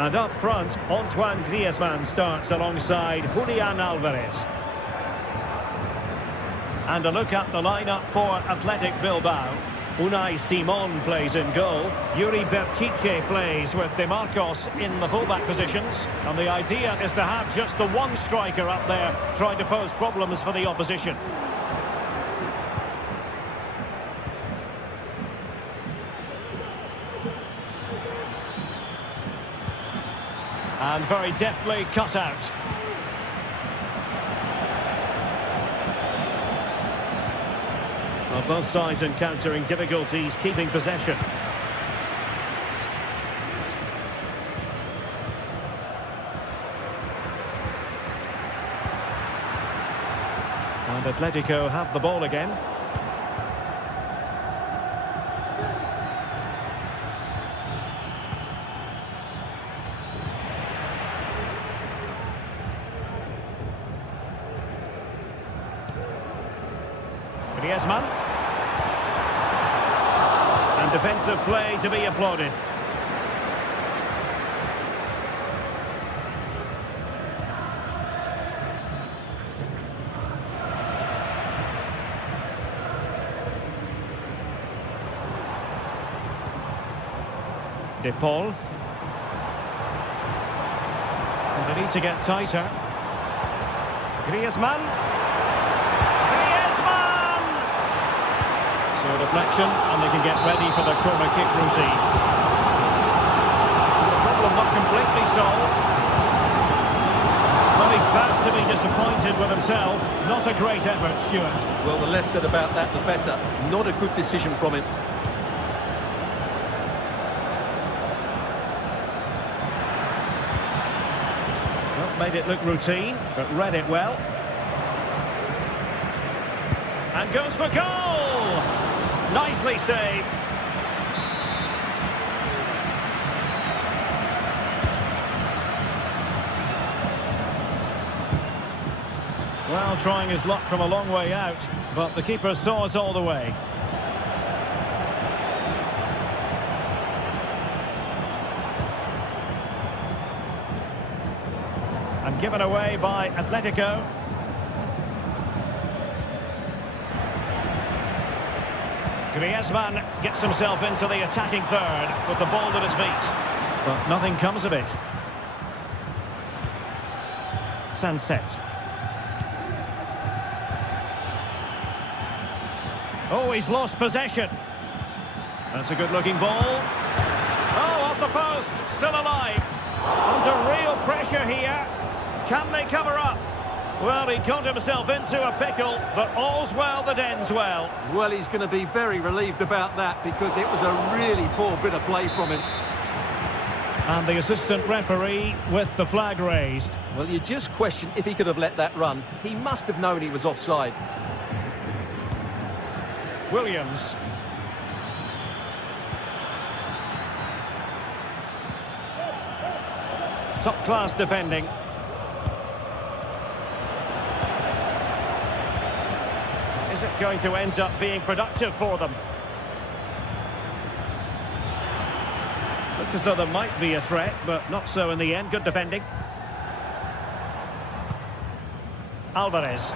And up front, Antoine Griezmann starts alongside Julian Alvarez. And a look at the lineup for Athletic Bilbao. Unai Simon plays in goal. Yuri Bertice plays with De Marcos in the fullback positions. And the idea is to have just the one striker up there trying to pose problems for the opposition. And very deftly cut out. Well, both sides encountering difficulties keeping possession. And Atletico have the ball again. Griezmann. And defensive play to be applauded. De Paul. And they need to get tighter. Griezmann. Deflection, and they can get ready for the corner kick routine. The problem not completely solved. Well, he's bound to be disappointed with himself. Not a great effort, Stuart. Well, the less said about that, the better. Not a good decision from him. Well, made it look routine, but read it well. And goes for goal! Nicely saved. Well, trying his luck from a long way out, but the keeper saw it all the way. And given away by Atletico. Griezmann gets himself into the attacking third with the ball at his feet. But nothing comes of it. Sunset. Oh, he's lost possession. That's a good-looking ball. Oh, off the post. Still alive. Under real pressure here. Can they cover up? Well, he got himself into a pickle, but all's well that ends well. Well, he's going to be very relieved about that because it was a really poor bit of play from him. And the assistant referee with the flag raised. Well, you just question if he could have let that run. He must have known he was offside. Williams. Top-class defending. Is it going to end up being productive for them? Look as though there might be a threat, but not so in the end. Good defending. Alvarez.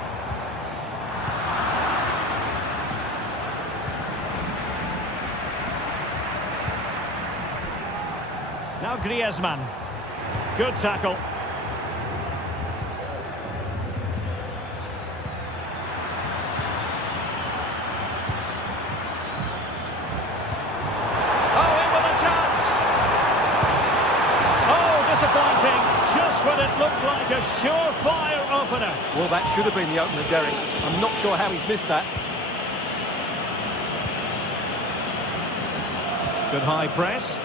Now Griezmann. Good tackle. Looked like a surefire opener. Well, that should have been the opener, Derek. I'm not sure how he's missed that. Good high press.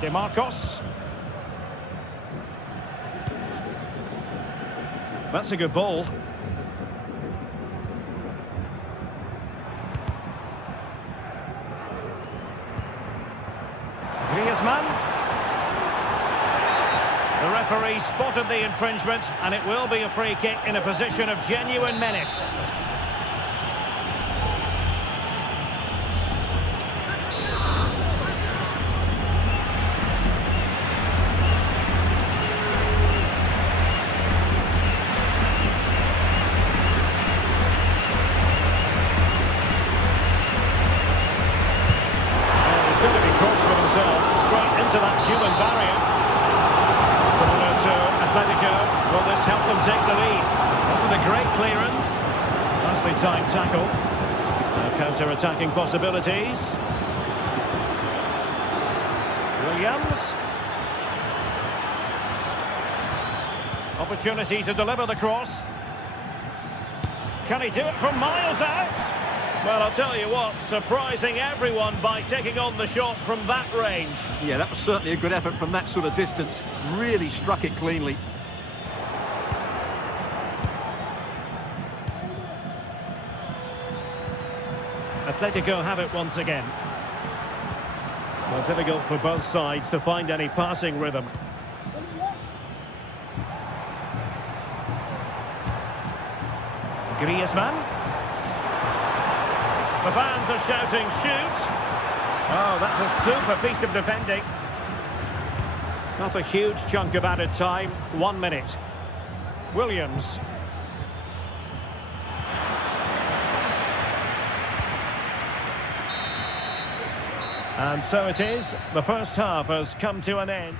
De Marcos. That's a good ball. Griezmann. The referee spotted the infringement, and it will be a free kick in a position of genuine menace. Nicely timed tackle. Now counter-attacking possibilities. Williams. Opportunity to deliver the cross. Can he do it from miles out? Well, I'll tell you what, surprising everyone by taking on the shot from that range. Yeah, that was certainly a good effort from that sort of distance. Really struck it cleanly. Atletico have it once again. Well, difficult for both sides to find any passing rhythm. Griezmann. The fans are shouting, shoot! Oh, that's a super piece of defending. Not a huge chunk of added time. 1 minute. Williams. And so it is. The first half has come to an end.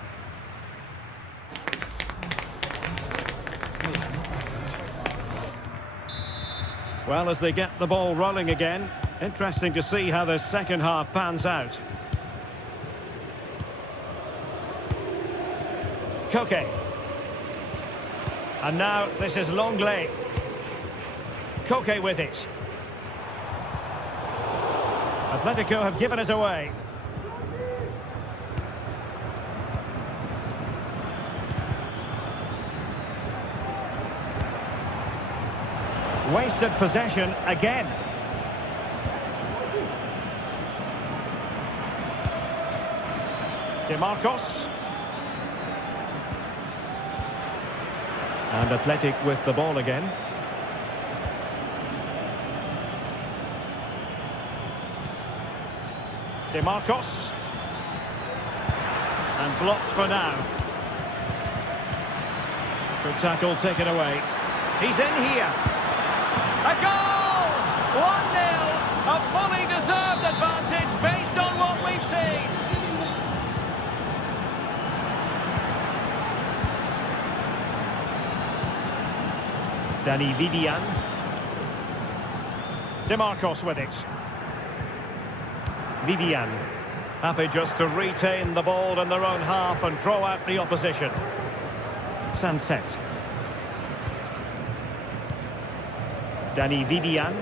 Well, as they get the ball rolling again, interesting to see how the second half pans out. Koke. And now this is Longley. Koke with it. Atletico have given us away. Wasted possession again. DeMarcos. And Athletic with the ball again. DeMarcos. And blocked for now. Good tackle taken away. He's in here. A goal! 1-0. A fully deserved advantage based on what we've seen. Dani Vivian. DeMarcos with it. Vivian. Happy just to retain the ball in their own half and draw out the opposition. Sunset. Dani Vivian.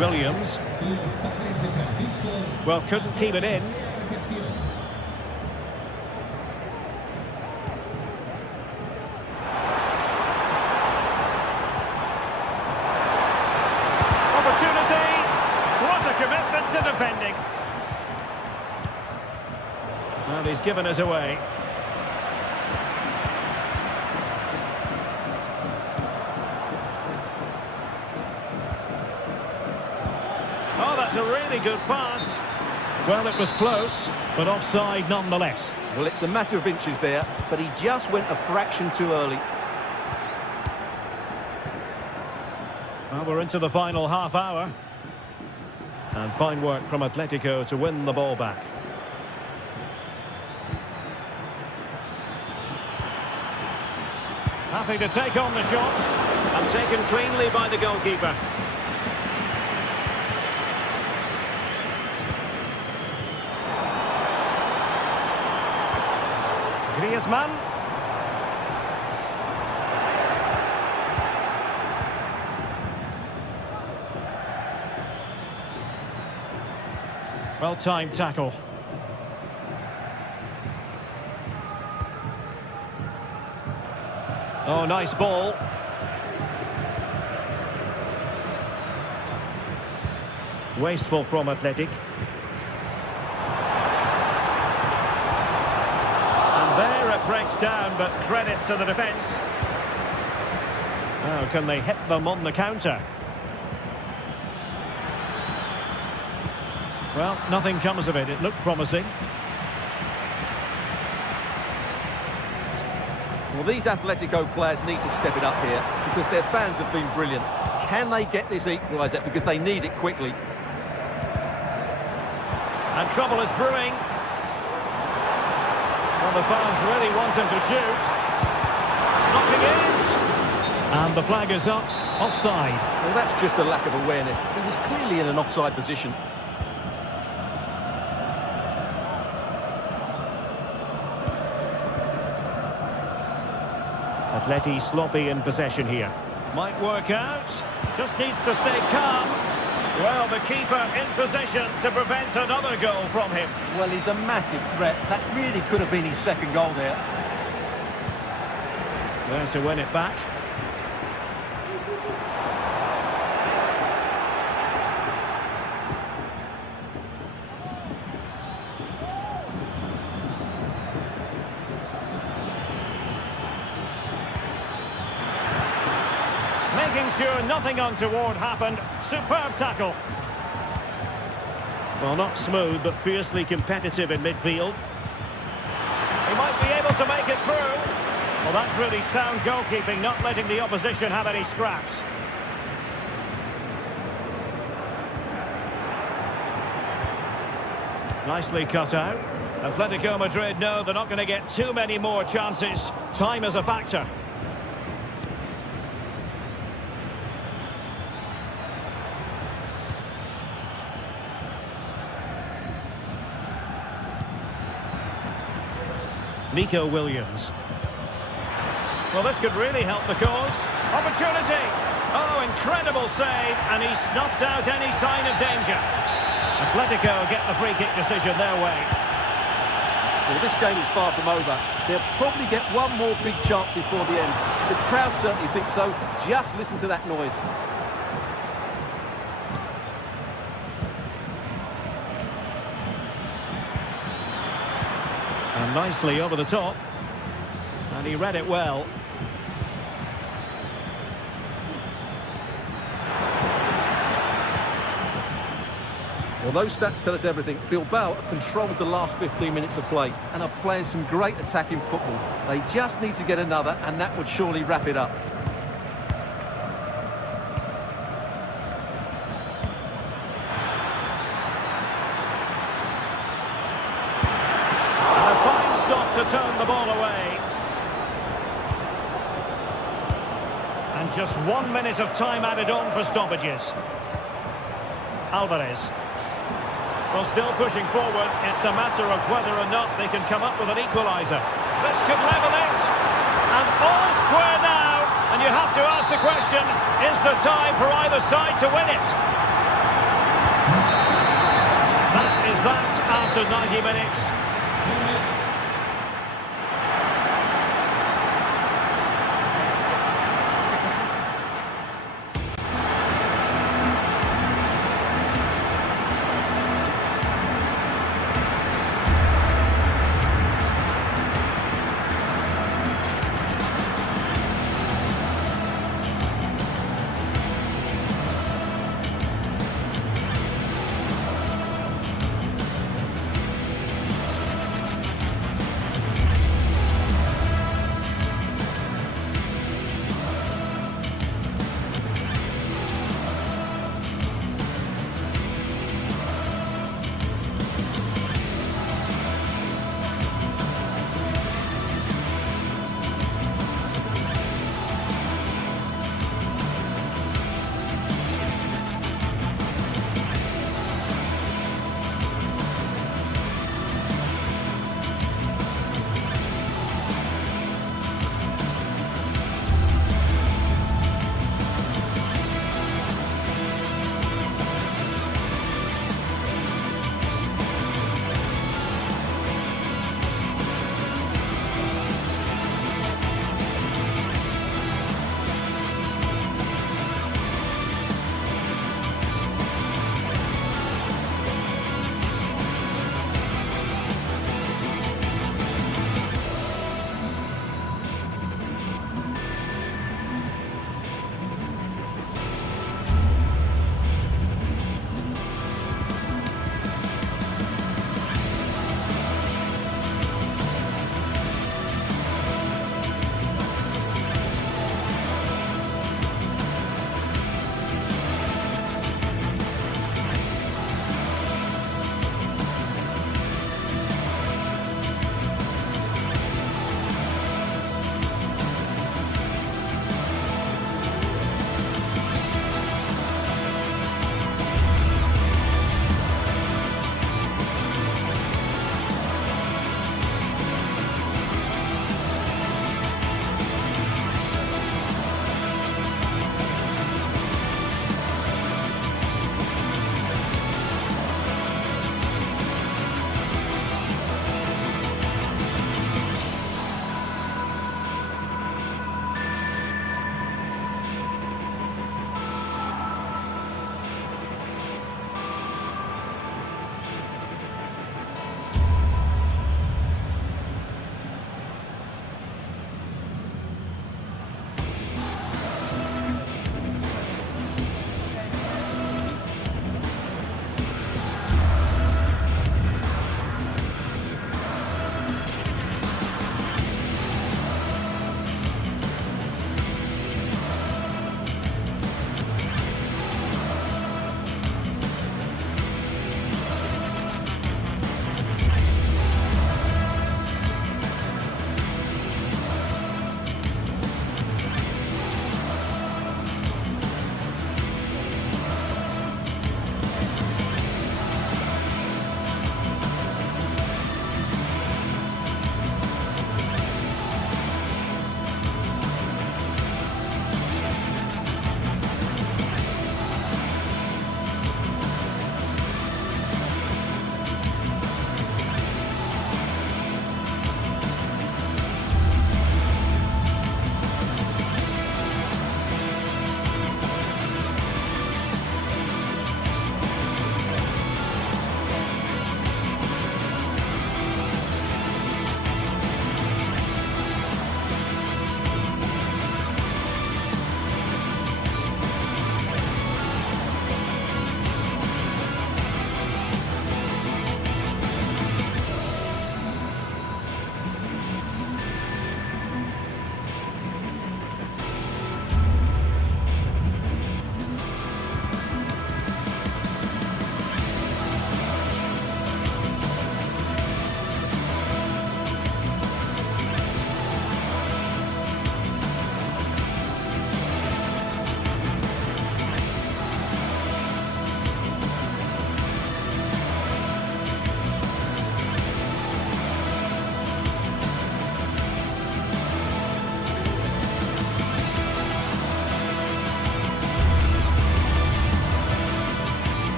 Williams. Well, couldn't keep it in. Opportunity. What a commitment to defending. And he's given us away. Oh, that's a really good pass. Well, it was close, but offside nonetheless. Well, it's a matter of inches there, but he just went a fraction too early. Well, we're into the final half hour. And fine work from Atletico to win the ball back. Happy to take on the shot. And taken cleanly by the goalkeeper. Griezmann. Well-timed tackle. Oh, nice ball. Wasteful from Athletic. And there it breaks down, but credit to the defence. Now, can they hit them on the counter? Well, nothing comes of it. It looked promising. Well, these Atletico players need to step it up here because their fans have been brilliant. Can they get this equaliser? Because they need it quickly. And trouble is brewing. Well, the fans really want him to shoot. Knocking in. And the flag is up, offside. Well, that's just a lack of awareness. He was clearly in an offside position. Atleti sloppy in possession here. Might work out. Just needs to stay calm. Well, the keeper in possession to prevent another goal from him. Well, he's a massive threat. That really could have been his second goal there. There to win it back. Making sure nothing untoward happened. Superb tackle. Well, not smooth, but fiercely competitive in midfield. He might be able to make it through. Well, that's really sound goalkeeping, not letting the opposition have any scraps. Nicely cut out. Atletico Madrid know they're not going to get too many more chances. Time is a factor. Nico Williams. Well, this could really help the cause. Opportunity! Oh, incredible save, and he snuffed out any sign of danger. Atletico get the free kick decision their way. Well, this game is far from over. They'll probably get one more big chance before the end. The crowd certainly think so. Just listen to that noise. And nicely over the top. And he read it well. Well, those stats tell us everything. Bilbao have controlled the last 15 minutes of play and are playing some great attacking football. They just need to get another, and that would surely wrap it up. To turn the ball away. And just 1 minute of time added on for stoppages. Alvarez. Well, still pushing forward. It's a matter of whether or not they can come up with an equaliser. This could level it. And all square now. And you have to ask the question, is there time for either side to win it? That is that after 90 minutes.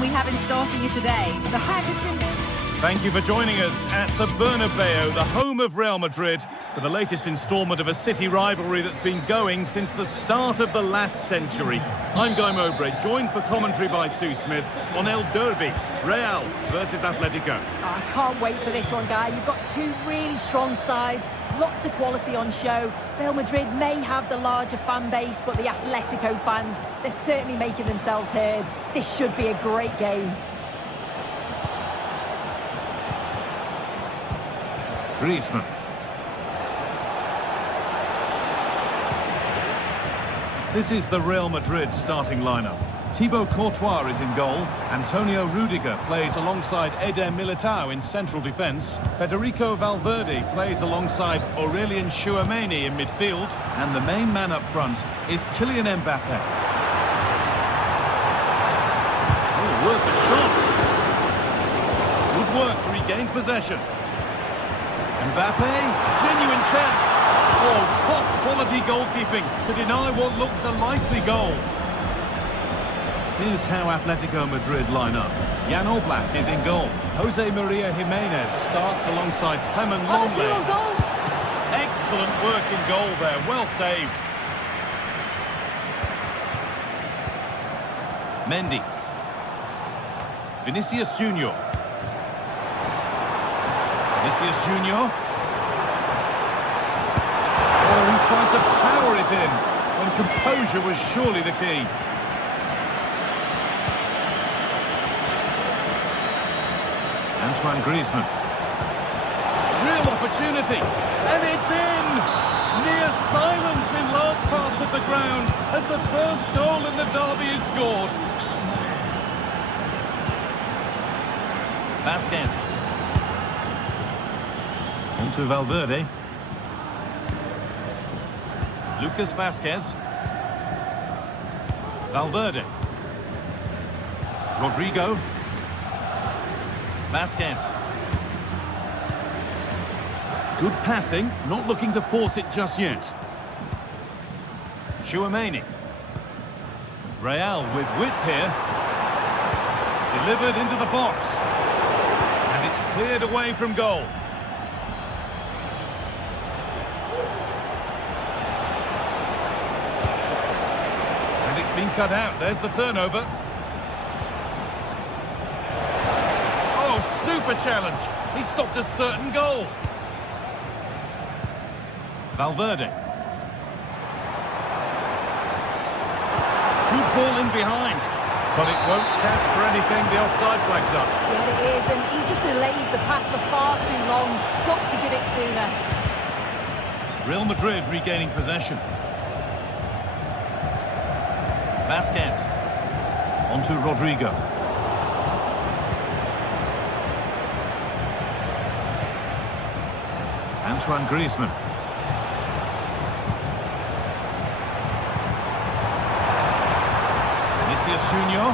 we have in store for you today. The Hydrogen. Thank you for joining us at the Bernabeu, the home of Real Madrid, for the latest instalment of a city rivalry that's been going since the start of the last century. I'm Guy Mowbray, joined for commentary by Sue Smith on El Derby, Real versus Atletico. I can't wait for this one, Guy. You've got two really strong sides, lots of quality on show. Real Madrid may have the larger fan base, but the Atletico fans, they're certainly making themselves heard. This should be a great game. Griezmann. This is the Real Madrid starting lineup. Thibaut Courtois is in goal. Antonio Rudiger plays alongside Eder Militao in central defence. Federico Valverde plays alongside Aurelien Tchouameni in midfield. And the main man up front is Kylian Mbappe. Oh, worth a shot. Good work to regain possession. Mbappe, genuine chance. Oh, top quality goalkeeping to deny what looked a likely goal. Here's how Atletico Madrid line up. Jan Oblak is in goal. Jose Maria Jimenez starts alongside Clement Lenglet. Excellent work in goal there, well saved. Mendy. Vinicius Junior. Vinicius Junior. Oh, he tried to power it in when composure was surely the key. Antoine Griezmann. Real opportunity, and it's in! Near silence in large parts of the ground as the first goal in the derby is scored. Vasquez. On to Valverde. Lucas Vasquez. Valverde. Rodrigo. Vasquez. Good passing, not looking to force it just yet. Tchouameni. Real with width here. Delivered into the box. And it's cleared away from goal. And it's been cut out. There's the turnover. Super challenge. He stopped a certain goal. Valverde. Good ball in behind. But it won't count for anything. The offside flag's up. Yeah, it is. And he just delays the pass for far too long. Got to give it sooner. Real Madrid regaining possession. Vasquez. On to Rodrigo. Antoine Griezmann. Vinicius Junior.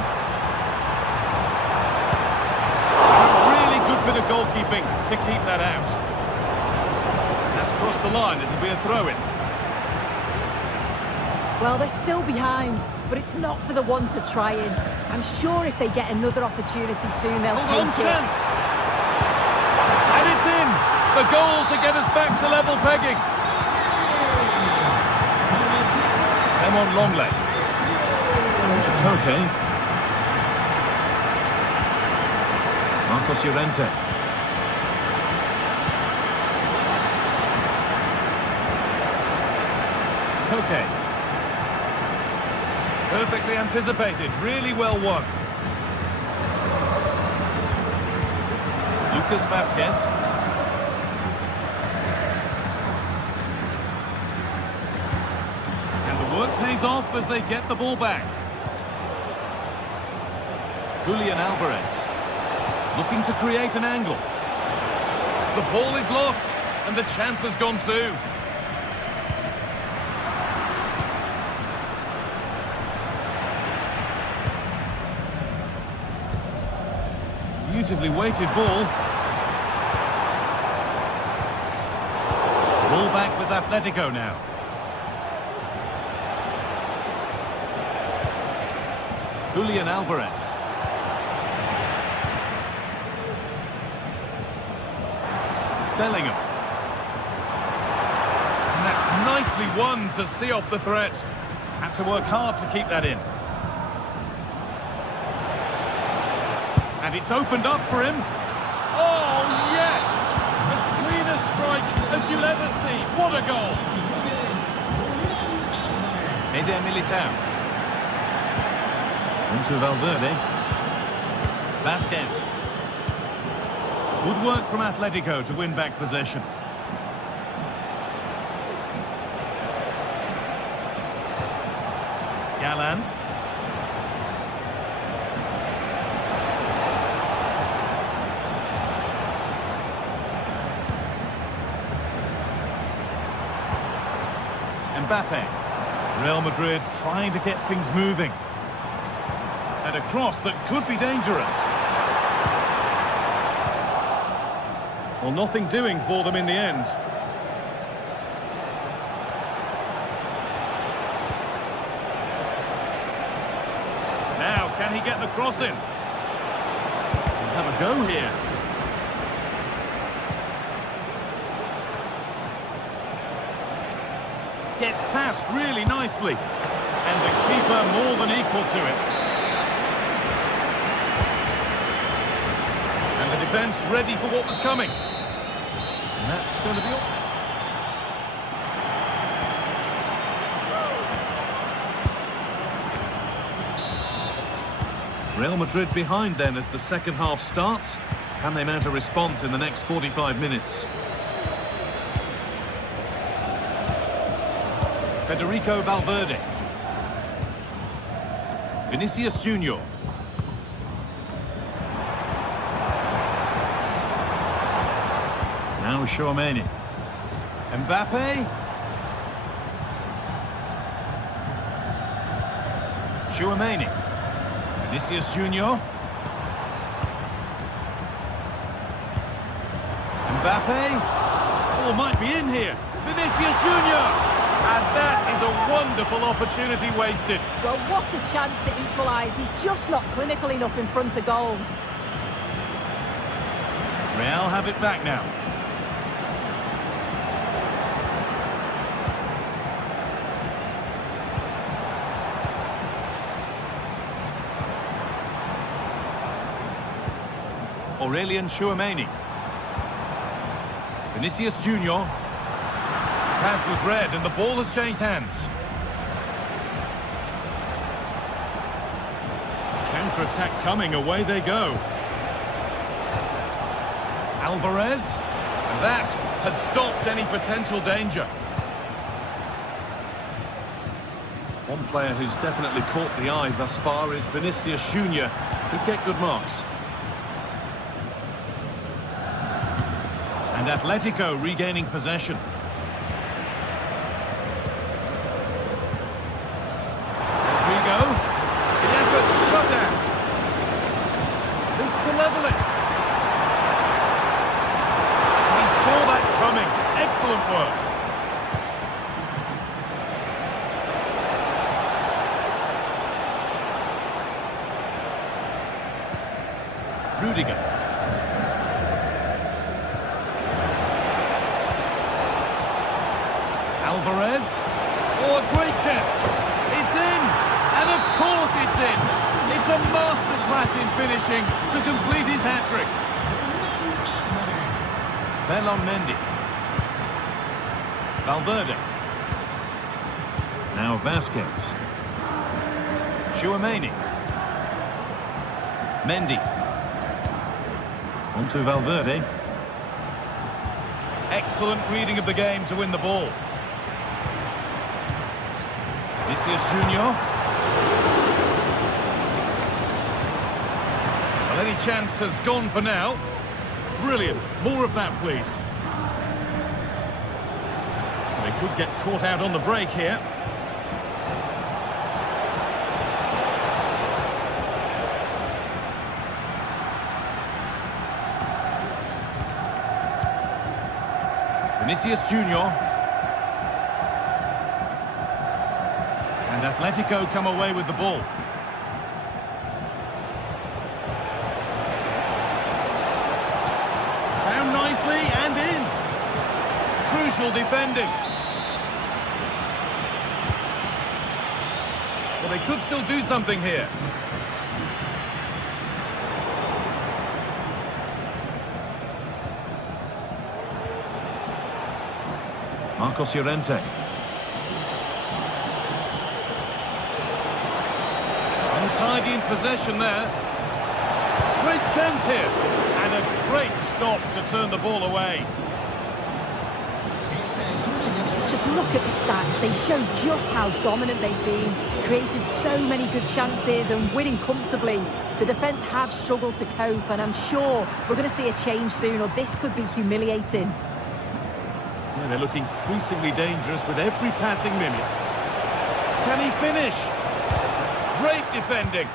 Really good bit of goalkeeping to keep that out. That's crossed the line. It'll be a throw-in. Well, they're still behind, but it's not for the one to try in. I'm sure if they get another opportunity soon, they'll take it. Chance. And it's in. The goal to get us back to level pegging. Clement Lenglet. Okay. Marcos Llorente. Okay. Perfectly anticipated. Really well won. Lucas Vasquez. Work pays off as they get the ball back. Julian Alvarez looking to create an angle. The ball is lost and the chance has gone too. Beautifully weighted ball. Ball back with Atletico now. Julian Alvarez. Bellingham. And that's nicely won to see off the threat. Had to work hard to keep that in. And it's opened up for him. Oh, yes! As clean a strike as you'll ever see. What a goal! Eder Militao. Into Valverde. Vasquez. Good work from Atletico to win back possession. Galán. Mbappe. Real Madrid trying to get things moving. And a cross that could be dangerous. Well, nothing doing for them in the end. Now, can he get the cross in? He'll have a go here. Gets past really nicely. And the keeper more than equal to it. And the defence ready for what was coming. And that's going to be all. Real Madrid behind then as the second half starts. Can they mount a response in the next 45 minutes? Federico Valverde. Vinicius Junior. Now Tchouaméni. Mbappe. Tchouaméni. Vinicius Junior. Mbappe. Oh, might be in here. Vinicius Junior. And that is a wonderful opportunity wasted. Well, what a chance to equalise. He's just not clinical enough in front of goal. Real have it back now. Aurelien Tchouaméni. Vinicius Junior. Pass was read and the ball has changed hands. Counter-attack coming, away they go. Alvarez. And that has stopped any potential danger. One player who's definitely caught the eye thus far is Vinicius Junior, who get good marks. And Atletico regaining possession. Rodrigo. The effort shut out. This to level it. He saw that coming. Excellent work. Rudiger. Alvarez. Oh, a great chance. It's in. And of course it's in. It's a masterclass in finishing to complete his hat-trick. Ferland Mendy. Valverde. Now Vasquez. Tchouaméni. Mendy. On to Valverde. Excellent reading of the game to win the ball. Vinicius Junior. Well, any chance has gone for now. Brilliant. More of that, please. They could get caught out on the break here. Vinicius Junior. And Atletico come away with the ball. Found nicely and in. unusual defending. Well, they could still do something here. Marcos Llorente. Untidy in possession there. Great chance here. And a great stop to turn the ball away. Just look at the stats. They show just how dominant they've been. Created so many good chances and winning comfortably. The defence have struggled to cope, and I'm sure we're going to see a change soon, or this could be humiliating. Well, they're looking increasingly dangerous with every passing minute. Can he finish? Great defending.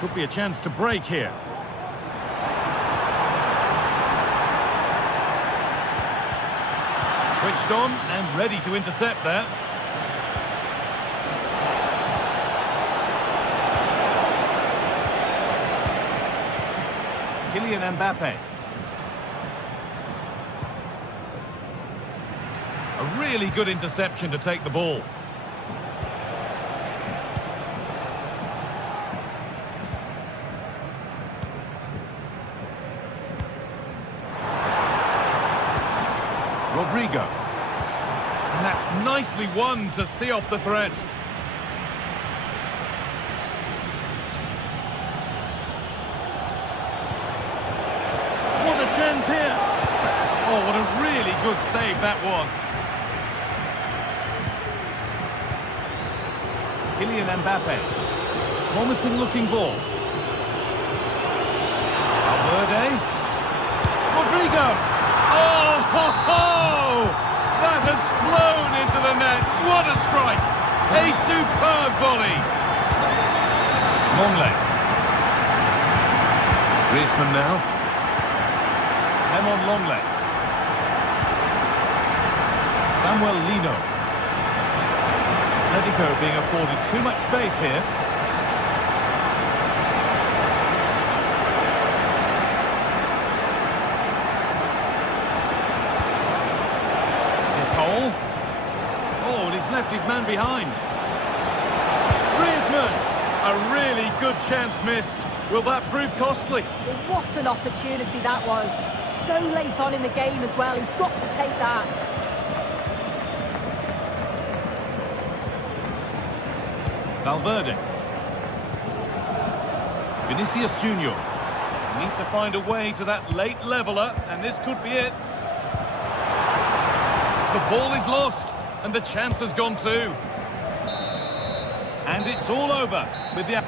Could be a chance to break here. Switched on and ready to intercept there. Kylian Mbappe. A really good interception to take the ball. Rodrigo. And that's nicely won to see off the threat. What a chance here. Oh, what a really good save that was. Kylian Mbappe. Promising looking ball. Valverde. Rodrigo. Oh, ho, ho! That has flown into the net. What a strike. A superb volley. Longley. Griezmann now. Lemon Longley. Samuel Lino. Atletico being afforded too much space here. Nicole. Oh, and he's left his man behind. Griezmann. A really good chance missed. Will that prove costly? Well, what an opportunity that was. So late on in the game as well. He's got to take that. Valverde. Vinicius Junior. Need to find a way to that late leveller, and this could be it. The ball is lost, and the chance has gone too. And it's all over with the...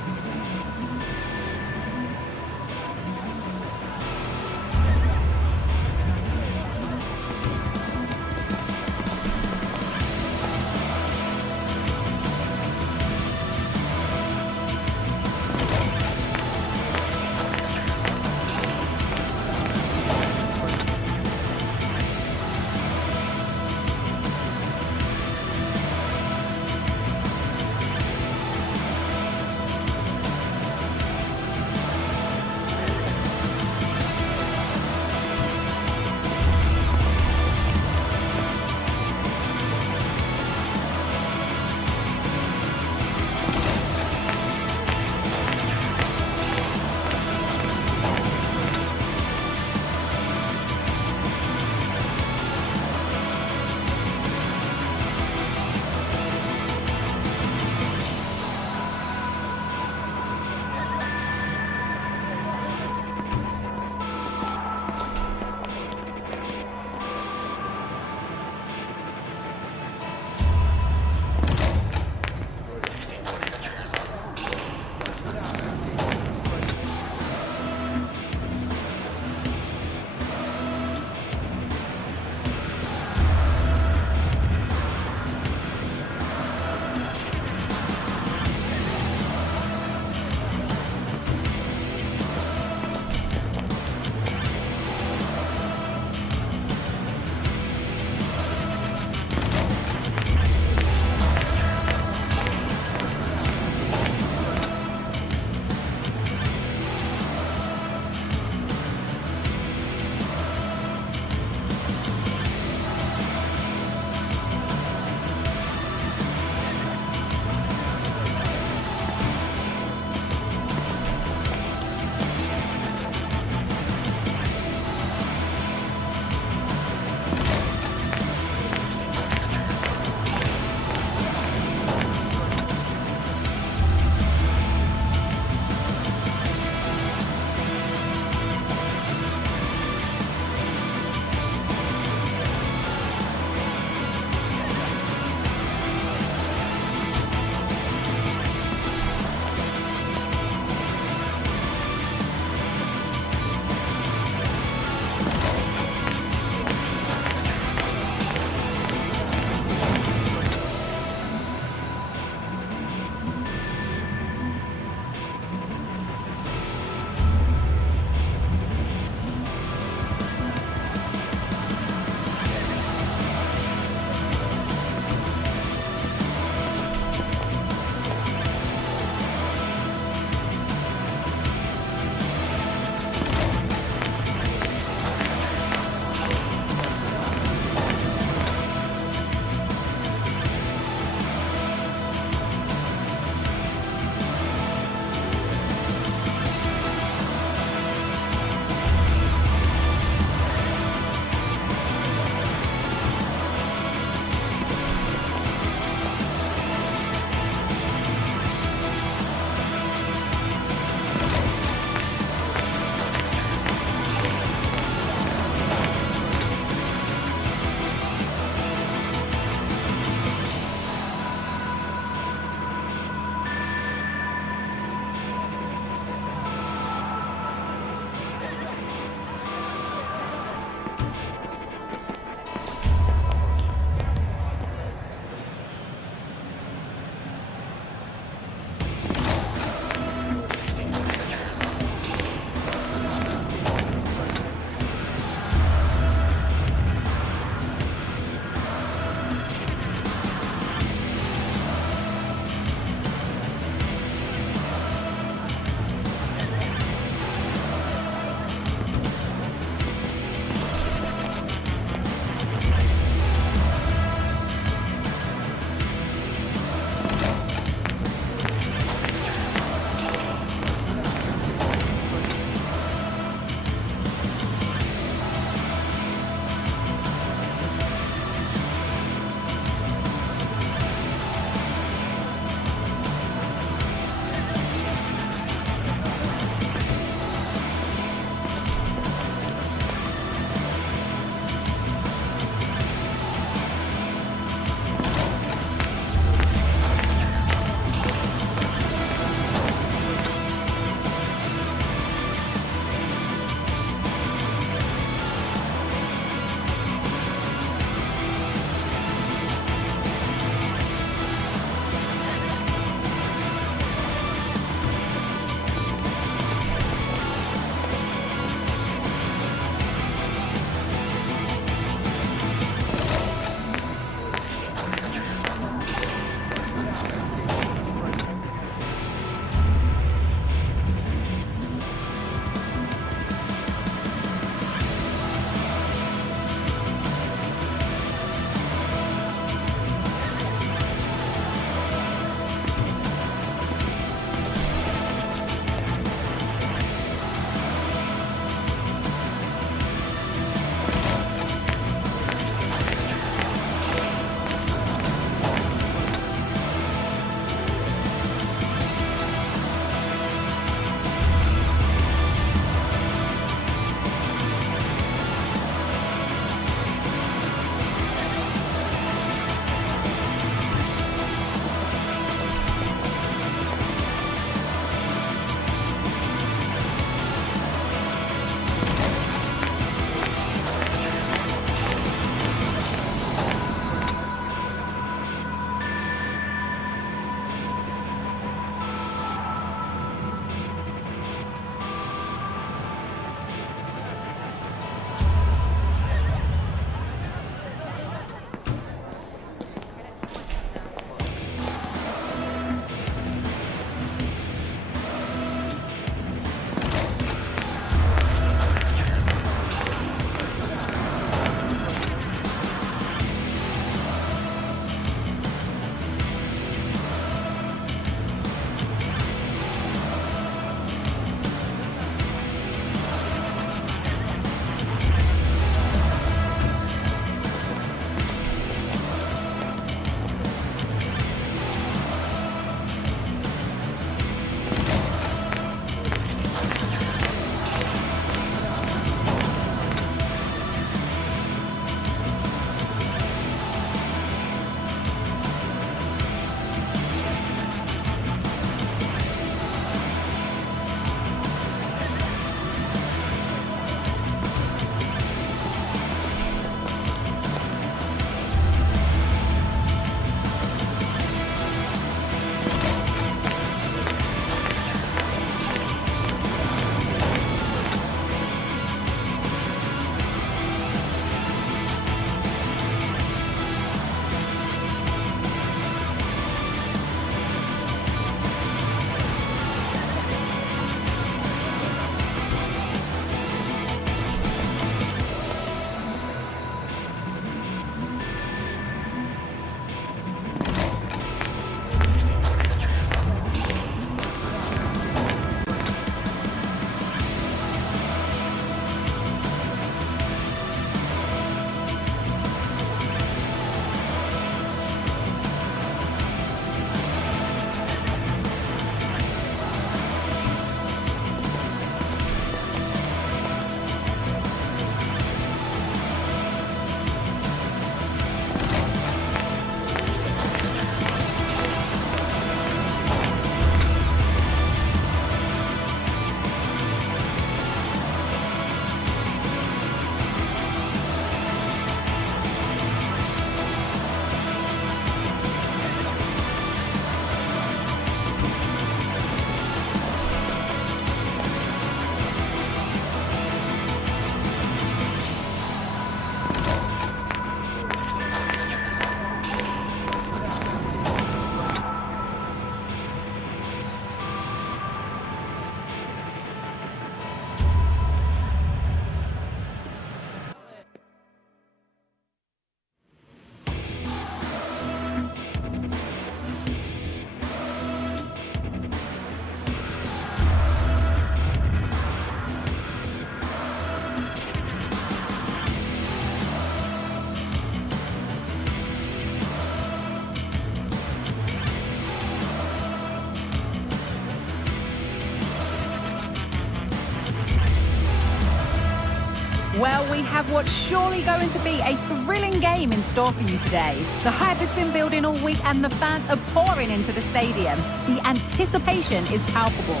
Well, we have what's surely going to be a thrilling game in store for you today. The hype has been building all week and the fans are pouring into the stadium. The anticipation is palpable.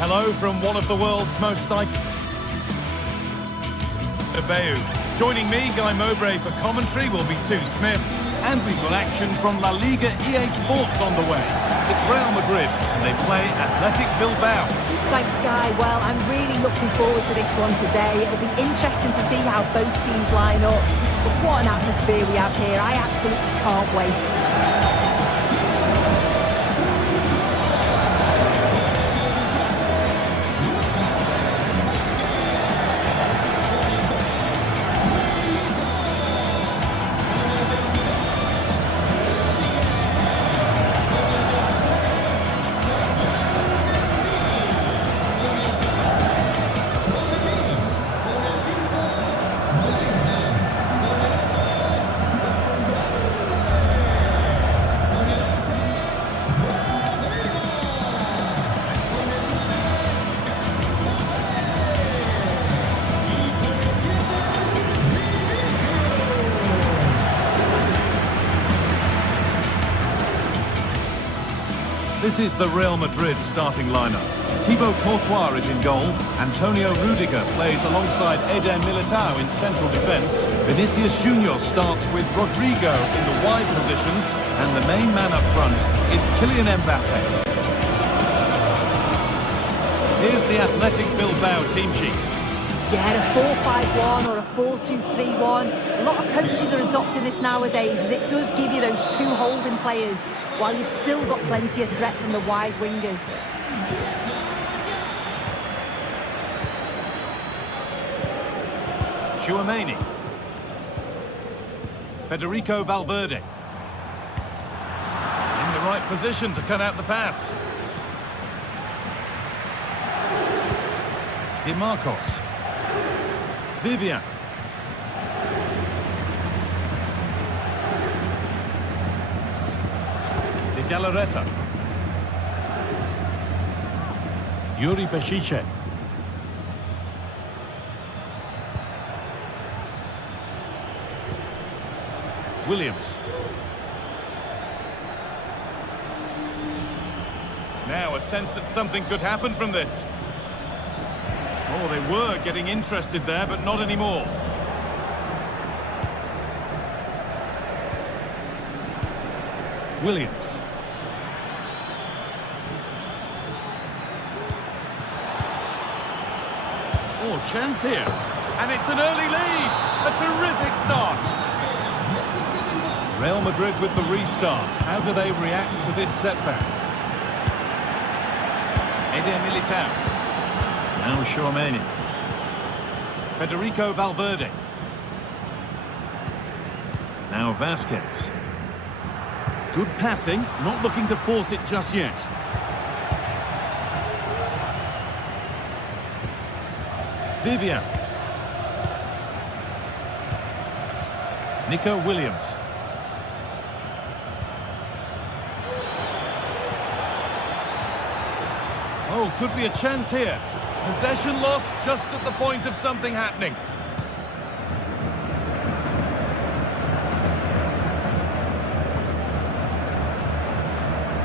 Hello from one of the world's most iconic... Joining me, Guy Mowbray, for commentary will be Sue Smith. And we've got action from La Liga GTSports on the way. It's Real Madrid, and they play Athletic Bilbao. Thanks, Guy. Well, I'm really looking forward to this one today. It'll be interesting to see how both teams line up. But what an atmosphere we have here. I absolutely can't wait. This is the Real Madrid starting lineup. Thibaut Courtois is in goal. Antonio Rudiger plays alongside Eder Militao in central defence. Vinicius Junior starts with Rodrigo in the wide positions. And the main man up front is Kylian Mbappe. Here's the Athletic Bilbao team sheet. Yeah, a 4-5-1 or a 4-2-3-1. A lot of coaches are adopting this nowadays, as it does give you those two holding players, while you've still got plenty of threat from the wide wingers. Tchouaméni. Federico Valverde. In the right position to cut out the pass. Di Marcos. Vivian. De Galarreta. Yuri Peshice. Williams. Now a sense that something could happen from this. Oh, they were getting interested there, but not anymore. Williams. Oh, chance here. And it's an early lead. A terrific start. Real Madrid with the restart. How do they react to this setback? Eder Militao. Now Tchouaméni. Federico Valverde. Now Vasquez. Good passing, not looking to force it just yet. Vivian. Nico Williams. Oh, could be a chance here. Possession lost just at the point of something happening.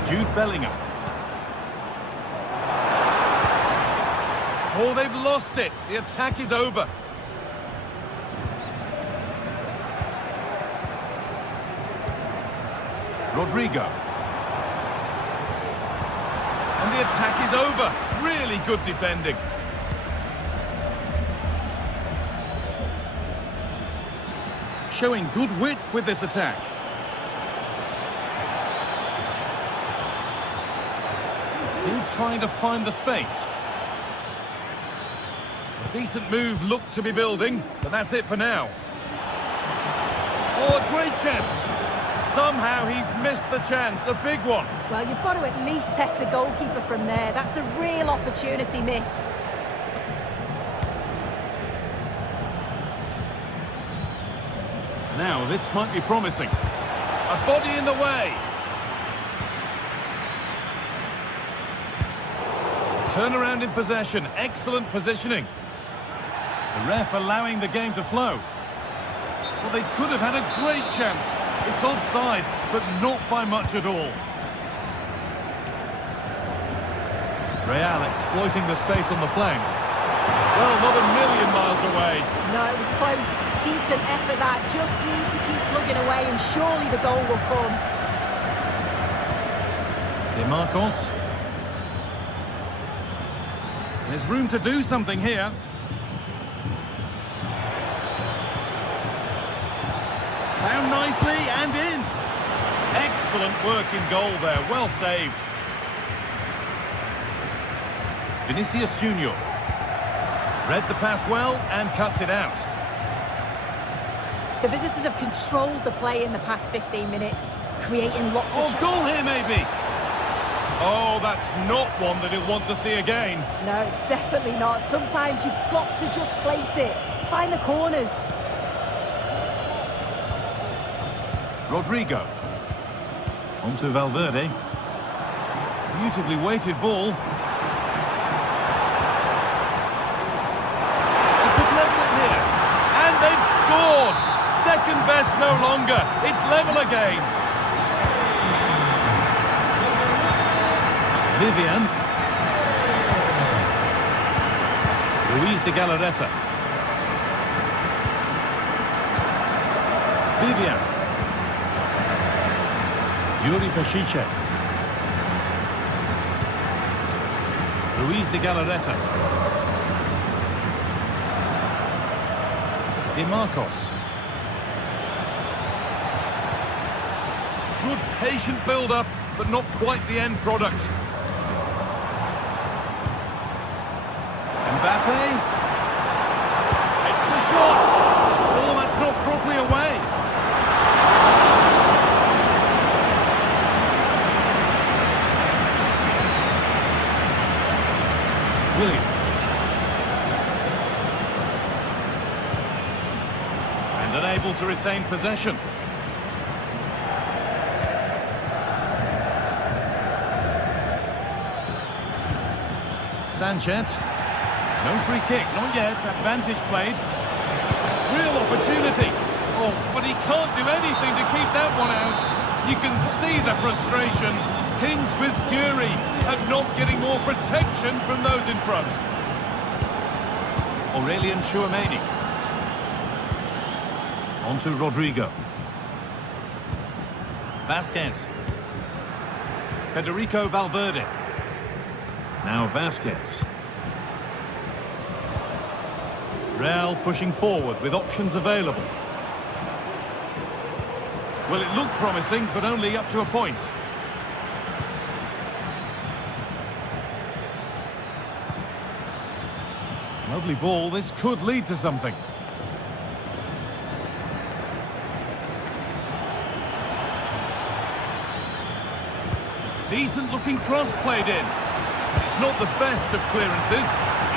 Jude Bellingham. Oh, they've lost it. The attack is over. Rodrigo. And the attack is over. Really good defending. Showing good wit with this attack. Still trying to find the space. A decent move looked to be building, but that's it for now. Oh, a great chance. Somehow he's missed the chance, a big one. Well, you've got to at least test the goalkeeper from there. That's a real opportunity missed. Now, this might be promising. A body in the way. Turnaround in possession. Excellent positioning. The ref allowing the game to flow. Well, they could have had a great chance. It's offside, but not by much at all. Real exploiting the space on the flank. Well, not a million miles away. No, it was close. Decent effort that. Just needs to keep plugging away and surely the goal will come. Marcos. There's room to do something here. Down nicely and in. Excellent work in goal there. Well saved. Vinicius Junior. Read the pass well and cuts it out. The visitors have controlled the play in the past 15 minutes, creating lots of... Oh, goal here maybe. Oh, that's not one that he'll want to see again. No, it's definitely not. Sometimes you've got to just place it. Find the corners. Rodrigo. On to Valverde. Beautifully weighted ball. They could level it here. And they've scored. Second best no longer. It's level again. Vivian. Luis de Galarreta. Vivian. Yuri Pachiche. Luis de Galarreta. De Marcos. Good patient build-up, but not quite the end product. Mbappe. It's the shot. Oh, that's not properly away. Williams. And unable to retain possession. Sanchez. No free kick, not yet. Advantage played. Real opportunity. Oh, but he can't do anything to keep that one out. You can see the frustration, tinged with fury at not getting more protection from those in front. Aurelien Tchouameni. On to Rodrigo. Vasquez. Federico Valverde. Now Vasquez. Real pushing forward with options available. Well, it looked promising, but only up to a point. Lovely ball. This could lead to something. Decent looking cross played in. It's not the best of clearances.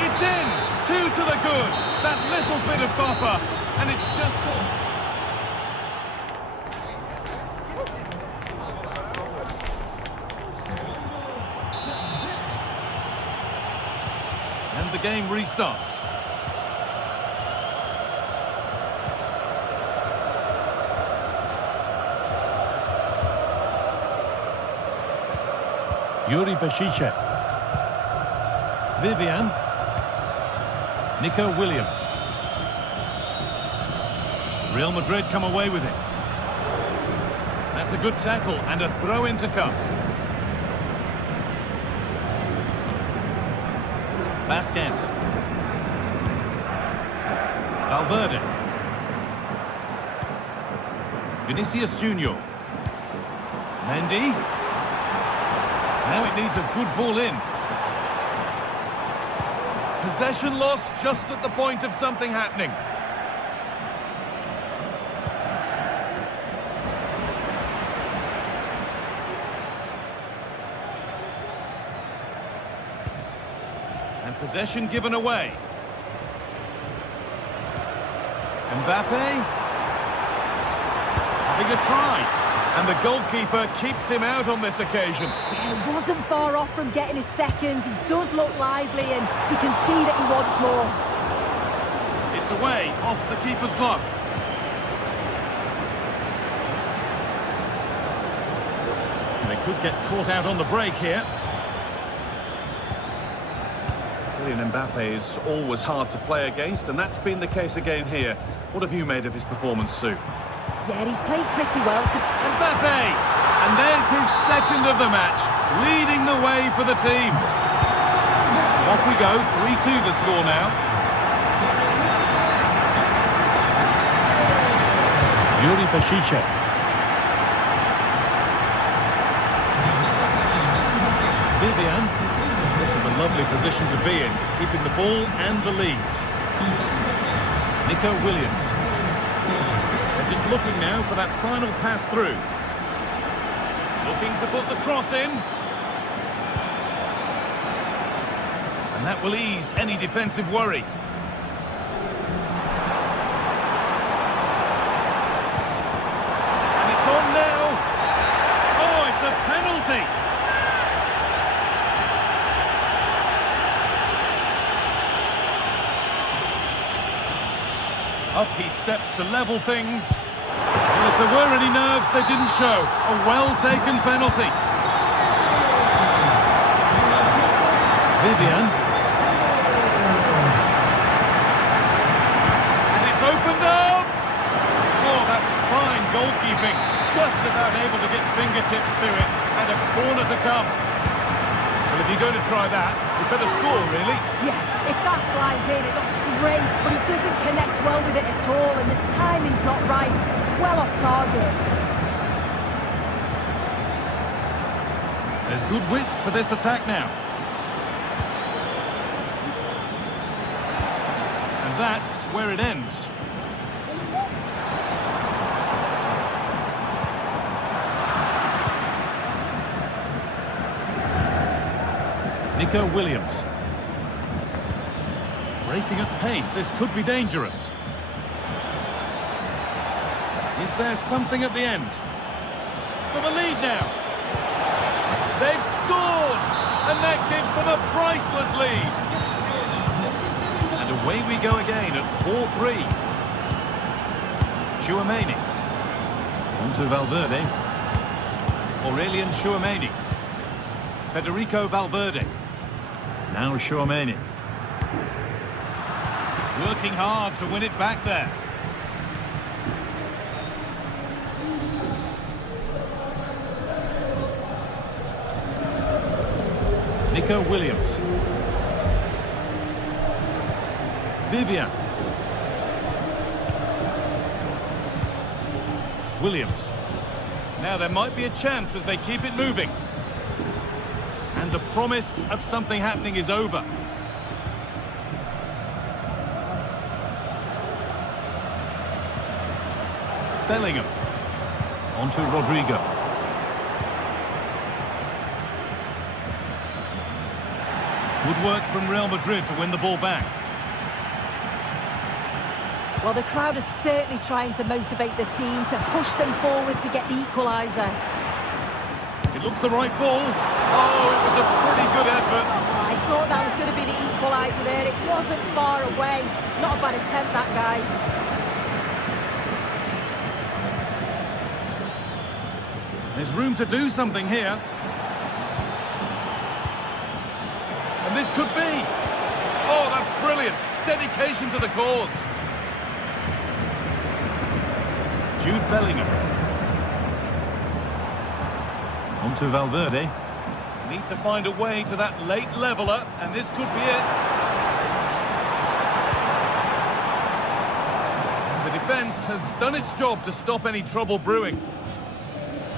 It's in. 2 to the good. That little bit of buffer. And it's just... And the game restarts. Yuri Pachiche. Vivian. Nico Williams. Real Madrid come away with it. That's a good tackle and a throw in to come. Vasquez. Valverde. Vinicius Junior. Mendy. Now it needs a good ball in. Possession lost just at the point of something happening. And possession given away. Mbappe. Having a try. And the goalkeeper keeps him out on this occasion. Yeah, he wasn't far off from getting his second. He does look lively and you can see that he wants more. Gets away off the keeper's glove. They could get caught out on the break here. Kylian Mbappe is always hard to play against, and that's been the case again here. What have you made of his performance, Sue? Yeah, he's played pretty well. Mbappe! And there's his second of the match, leading the way for the team. Off we go, 3-2 the score now. Yuri Pashicha. Vivian. This is a lovely position to be in, keeping the ball and the lead. Nico Williams. They're just looking now for that final pass through. Looking to put the cross in. And that will ease any defensive worry. And it's on now. Oh, it's a penalty. Up he steps to level things. Well, if there were any nerves, they didn't show. A well-taken penalty. Vivian. And it's opened up. Oh, that's fine goalkeeping. Just about able to get fingertips to it. And a corner to come. Well, if you're going to try that, you better score, really. Yeah, if that flies in, it looks great, but he doesn't connect well with it at all, and the timing's not right. It's well off target. There's good width to this attack now. And that's where it ends. Nico Williams. Breaking at pace, this could be dangerous. Is there something at the end? For the lead now. They've scored! And that gives them a priceless lead. And away we go again at 4-3. Tchouaméni. On to Valverde. Aurélien Tchouaméni. Federico Valverde. Now Tchouaméni. Working hard to win it back there. Nico Williams. Vivian. Williams. Now there might be a chance as they keep it moving. And the promise of something happening is over. Bellingham. On to Rodrigo. Good work from Real Madrid to win the ball back. Well, the crowd is certainly trying to motivate the team to push them forward to get the equaliser. It looks the right ball. Oh, it was a pretty good effort. I thought that was going to be the equaliser there. It wasn't far away. Not a bad attempt, that guy. There's room to do something here. And this could be. Oh, that's brilliant. Dedication to the cause. Jude Bellingham. On to Valverde. Need to find a way to that late leveller, and this could be it. The defence has done its job to stop any trouble brewing.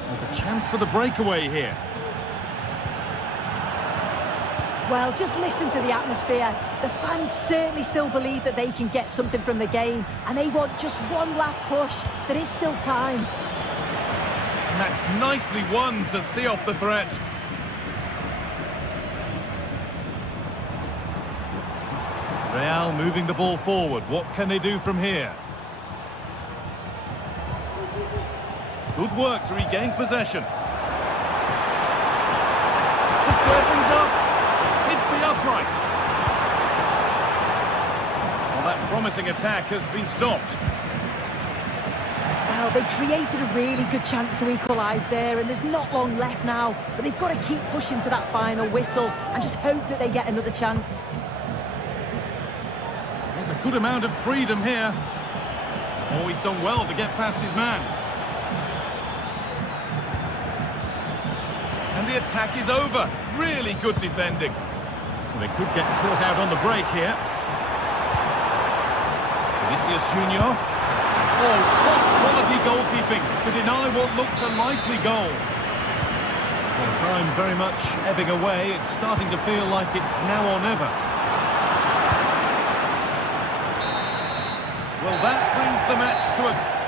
There's a chance for the breakaway here. Well, just listen to the atmosphere. The fans certainly still believe that they can get something from the game, and they want just one last push. There is still time. And that's nicely won to see off the threat. Real moving the ball forward. What can they do from here? Good work to regain possession. To square things up. It's the upright. Well, that promising attack has been stopped. Well, they created a really good chance to equalise there, and there's not long left now, but they've got to keep pushing to that final whistle and just hope that they get another chance. There's a good amount of freedom here. Oh, he's done well to get past his man. And the attack is over. Really good defending. They could get caught out on the break here. Vinicius Junior. Oh, top quality goalkeeping to deny what looked a likely goal. Well, time very much ebbing away. It's starting to feel like it's now or never. Well, that brings the match to a...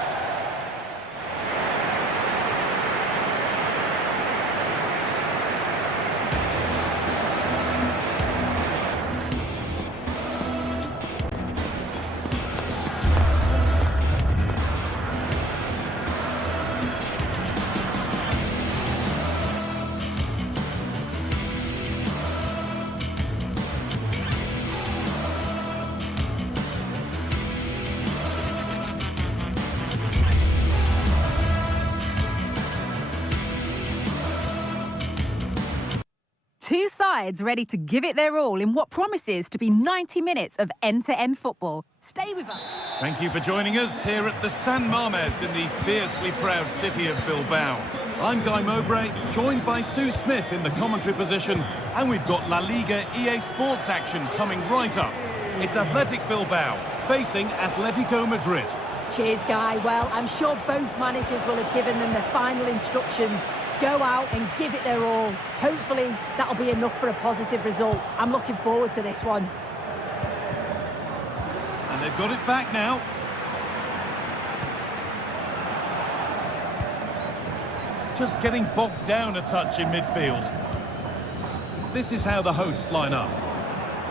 Two sides ready to give it their all in what promises to be 90 minutes of end-to-end football. Stay with us. Thank you for joining us here at the San Mamés in the fiercely proud city of Bilbao. I'm Guy Mowbray, joined by Sue Smith in the commentary position, and we've got La Liga EA Sports action coming right up. It's Athletic Bilbao facing Atletico Madrid. Cheers, Guy. Well, I'm sure both managers will have given them the final instructions. Go out and give it their all. Hopefully, that'll be enough for a positive result. I'm looking forward to this one. And they've got it back now. Just getting bogged down a touch in midfield. This is how the hosts line up.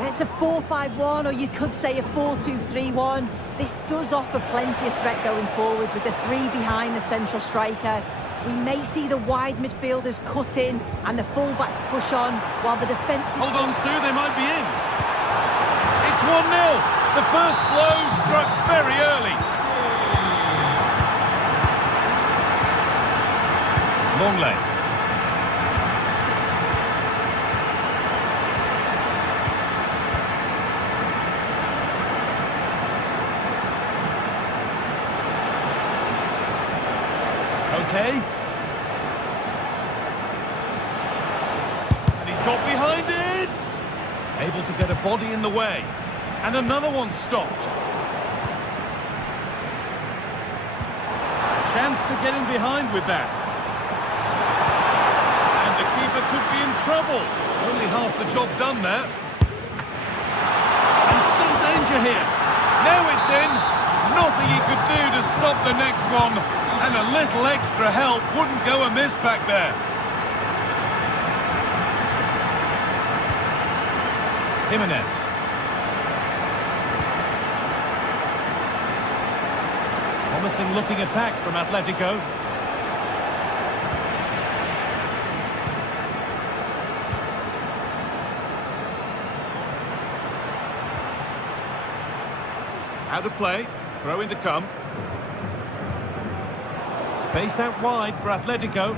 It's a 4-5-1, or you could say a 4-2-3-1. This does offer plenty of threat going forward with the three behind the central striker. We may see the wide midfielders cut in and the fullbacks push on while the defence is... Hold on, Sue, they might be in. It's 1-0. The first blow struck very early. Longley. Okay. And he's got behind it. Able to get a body in the way. And another one stopped. Chance to get in behind with that. And the keeper could be in trouble. Only half the job done there. And still danger here. Now it's in. Nothing he could do to stop the next one. And a little extra help wouldn't go amiss back there. Jimenez. Promising looking attack from Atletico. Out of play. Throw in to come. Space out wide for Atletico.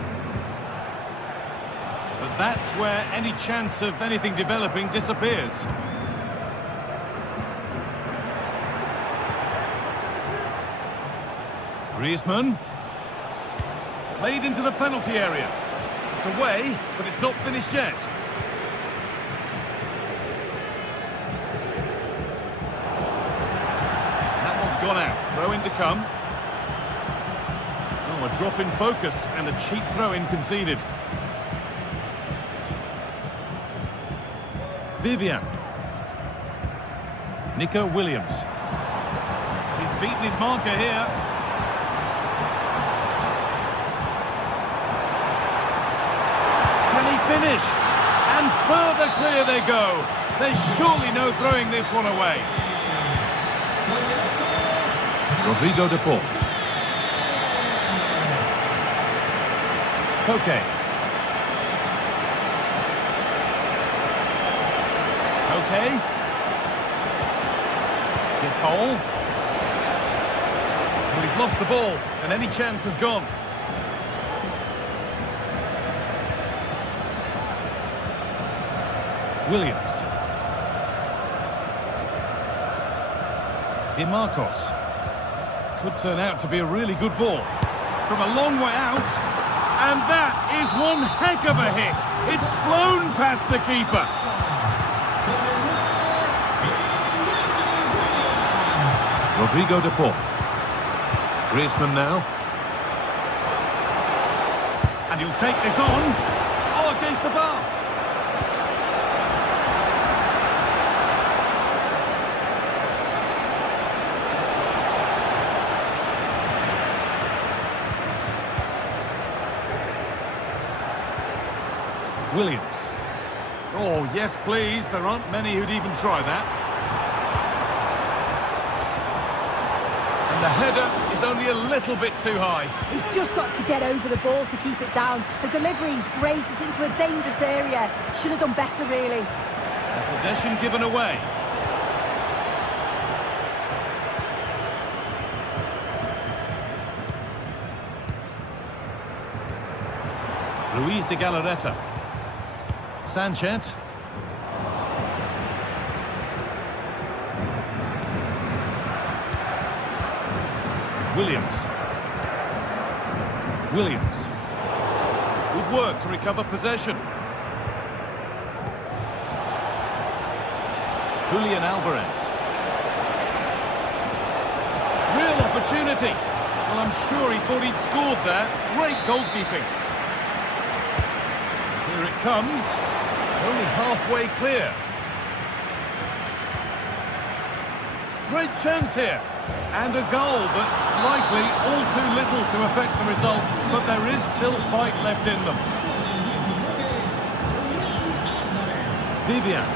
But that's where any chance of anything developing disappears. Griezmann. Played into the penalty area. It's away, but it's not finished yet. That one's gone out. Throw in to come. Oh, a drop in focus and a cheap throw-in conceded. Vivian. Nico Williams. He's beaten his marker here. Can he finish? And further clear they go. There's surely no throwing this one away. Rodrigo de Paul. Koke. Okay. De Paul. Well, he's lost the ball, and any chance has gone. Williams. De Marcos. Could turn out to be a really good ball. From a long way out. And that is one heck of a hit. It's flown past the keeper. Rodrigo de Paul. Griezmann now. And he'll take this on. Oh, against the bar. Williams. Oh, yes, please. There aren't many who'd even try that. And the header is only a little bit too high. He's just got to get over the ball to keep it down. The delivery's great. It's into a dangerous area. Should have done better, really. And possession given away. Luis de Galarreta. Sanchez. Williams. Williams. Good work to recover possession. Julian Alvarez. Real opportunity. Well, I'm sure he thought he'd scored there. Great goalkeeping. Here it comes. Only halfway clear. Great chance here. And a goal, but likely all too little to affect the result. But there is still fight left in them. Vivian.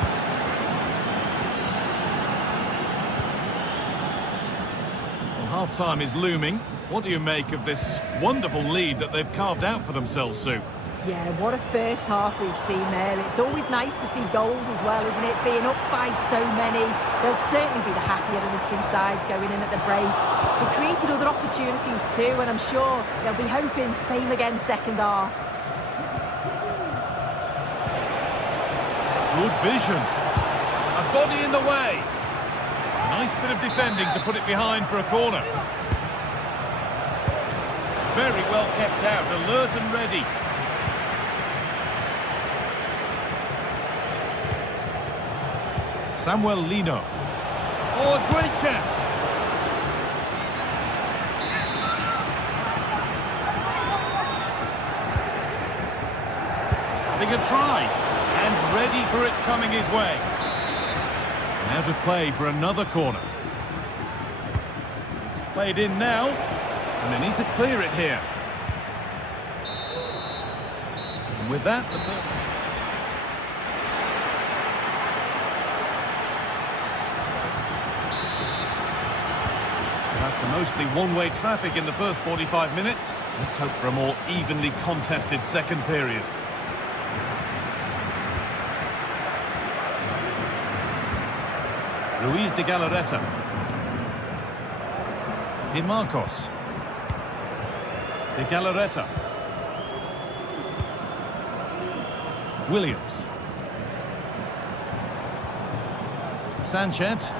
Well, half-time is looming. What do you make of this wonderful lead that they've carved out for themselves, Sue? Yeah, what a first half we've seen there. It's always nice to see goals as well, isn't it? Being up by so many. They'll certainly be the happier of the two sides going in at the break. They've created other opportunities too, and I'm sure they'll be hoping same again second half. Good vision. A body in the way. Nice bit of defending to put it behind for a corner. Very well kept out, alert and ready. Samuel Lino. Oh, a great chance. Having a try. And ready for it coming his way. Now to play for another corner. It's played in now. And they need to clear it here. And with that, after mostly one-way traffic in the first 45 minutes, let's hope for a more evenly contested second period. Luis de Galarreta. De Marcos. De Galarreta. Williams. Sanchez.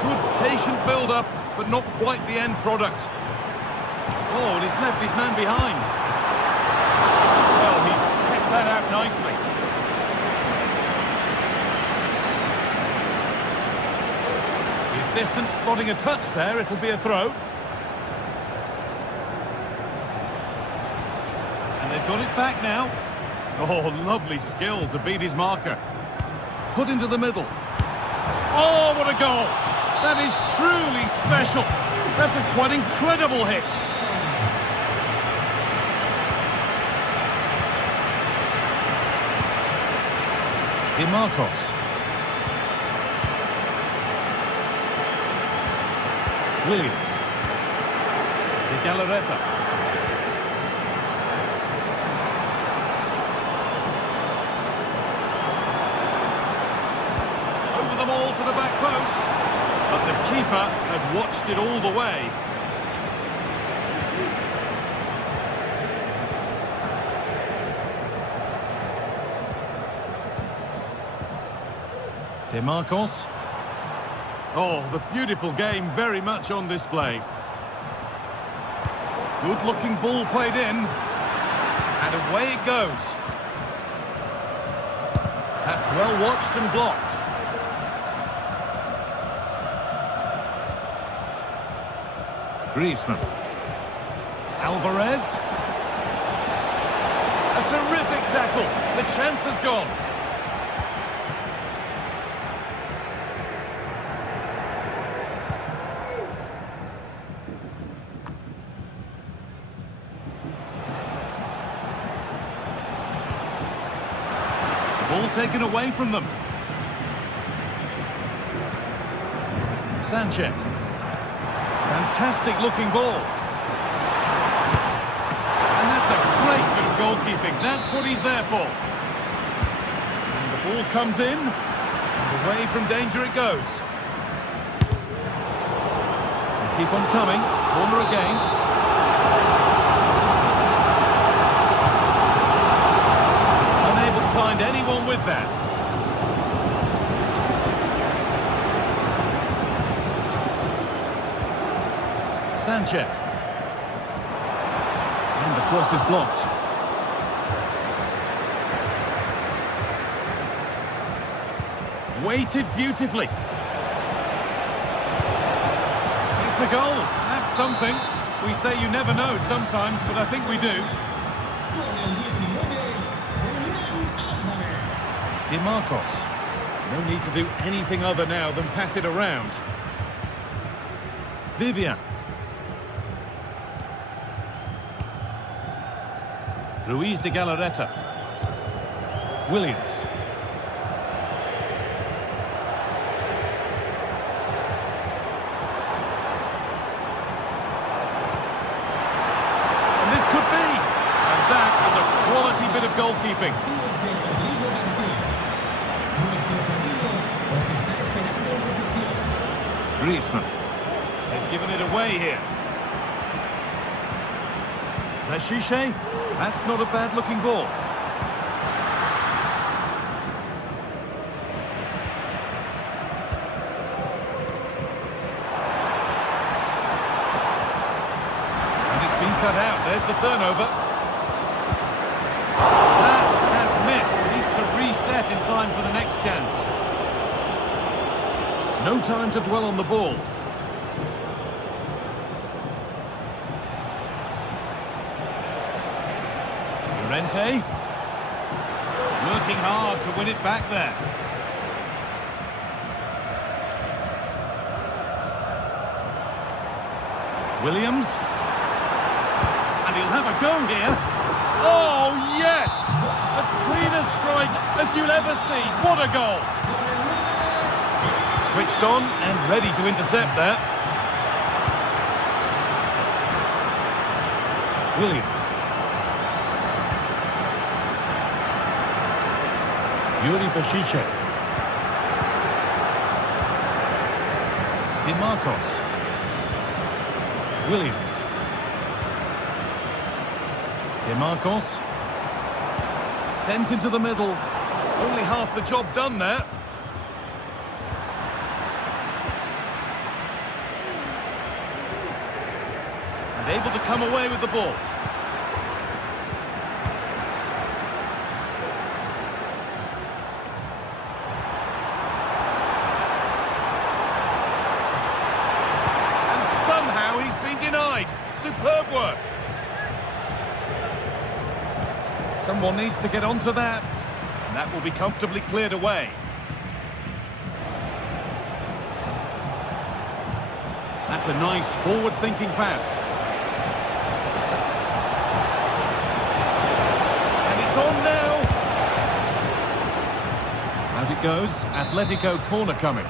Good patient build-up, but not quite the end product. Oh, and he's left his man behind. Well, he's kept that out nicely. The assistant spotting a touch there, it'll be a throw. And they've got it back now. Oh, lovely skill to beat his marker. Put into the middle. Oh, what a goal! That is truly special. That's a quite incredible hit. De Marcos. Williams. De Galarreta. Over the ball to the back post. keeper had watched it all the way. DeMarcos. Oh, the beautiful game very much on display. Good-looking ball played in. And away it goes. That's well watched and blocked. Griezmann. Alvarez. A terrific tackle. The chance has gone. Ball taken away from them. Sanchez. Fantastic looking ball. And that's a great bit of goalkeeping. That's what he's there for. And the ball comes in. And away from danger it goes. And keep on coming. Corner again. Find anyone with that. Sanchez. And the cross is blocked. Weighted beautifully. It's a goal. That's something. We say you never know sometimes, but I think we do. DeMarcos. No need to do anything other now than pass it around. Vivian. Ruiz de Galarreta. Williams. And this could be. And that is a quality bit of goalkeeping. Griezmann. They've given it away here. Lashiche. That's not a bad looking ball. And it's been cut out. There's the turnover. That has missed. Needs to reset in time for the next chance. No time to dwell on the ball. Llorente. Working hard to win it back there. Williams. And he'll have a go here. Oh, yes! As clean a strike as you'll ever see. What a goal! Switched on and ready to intercept that. Williams. Yuri Bashiche. DeMarcos. Williams. DeMarcos. Sent into the middle. Only half the job done there. And able to come away with the ball. Superb work. Someone needs to get onto that, and that will be comfortably cleared away. That's a nice forward-thinking pass. And it's on now. Out it goes. Atletico corner coming.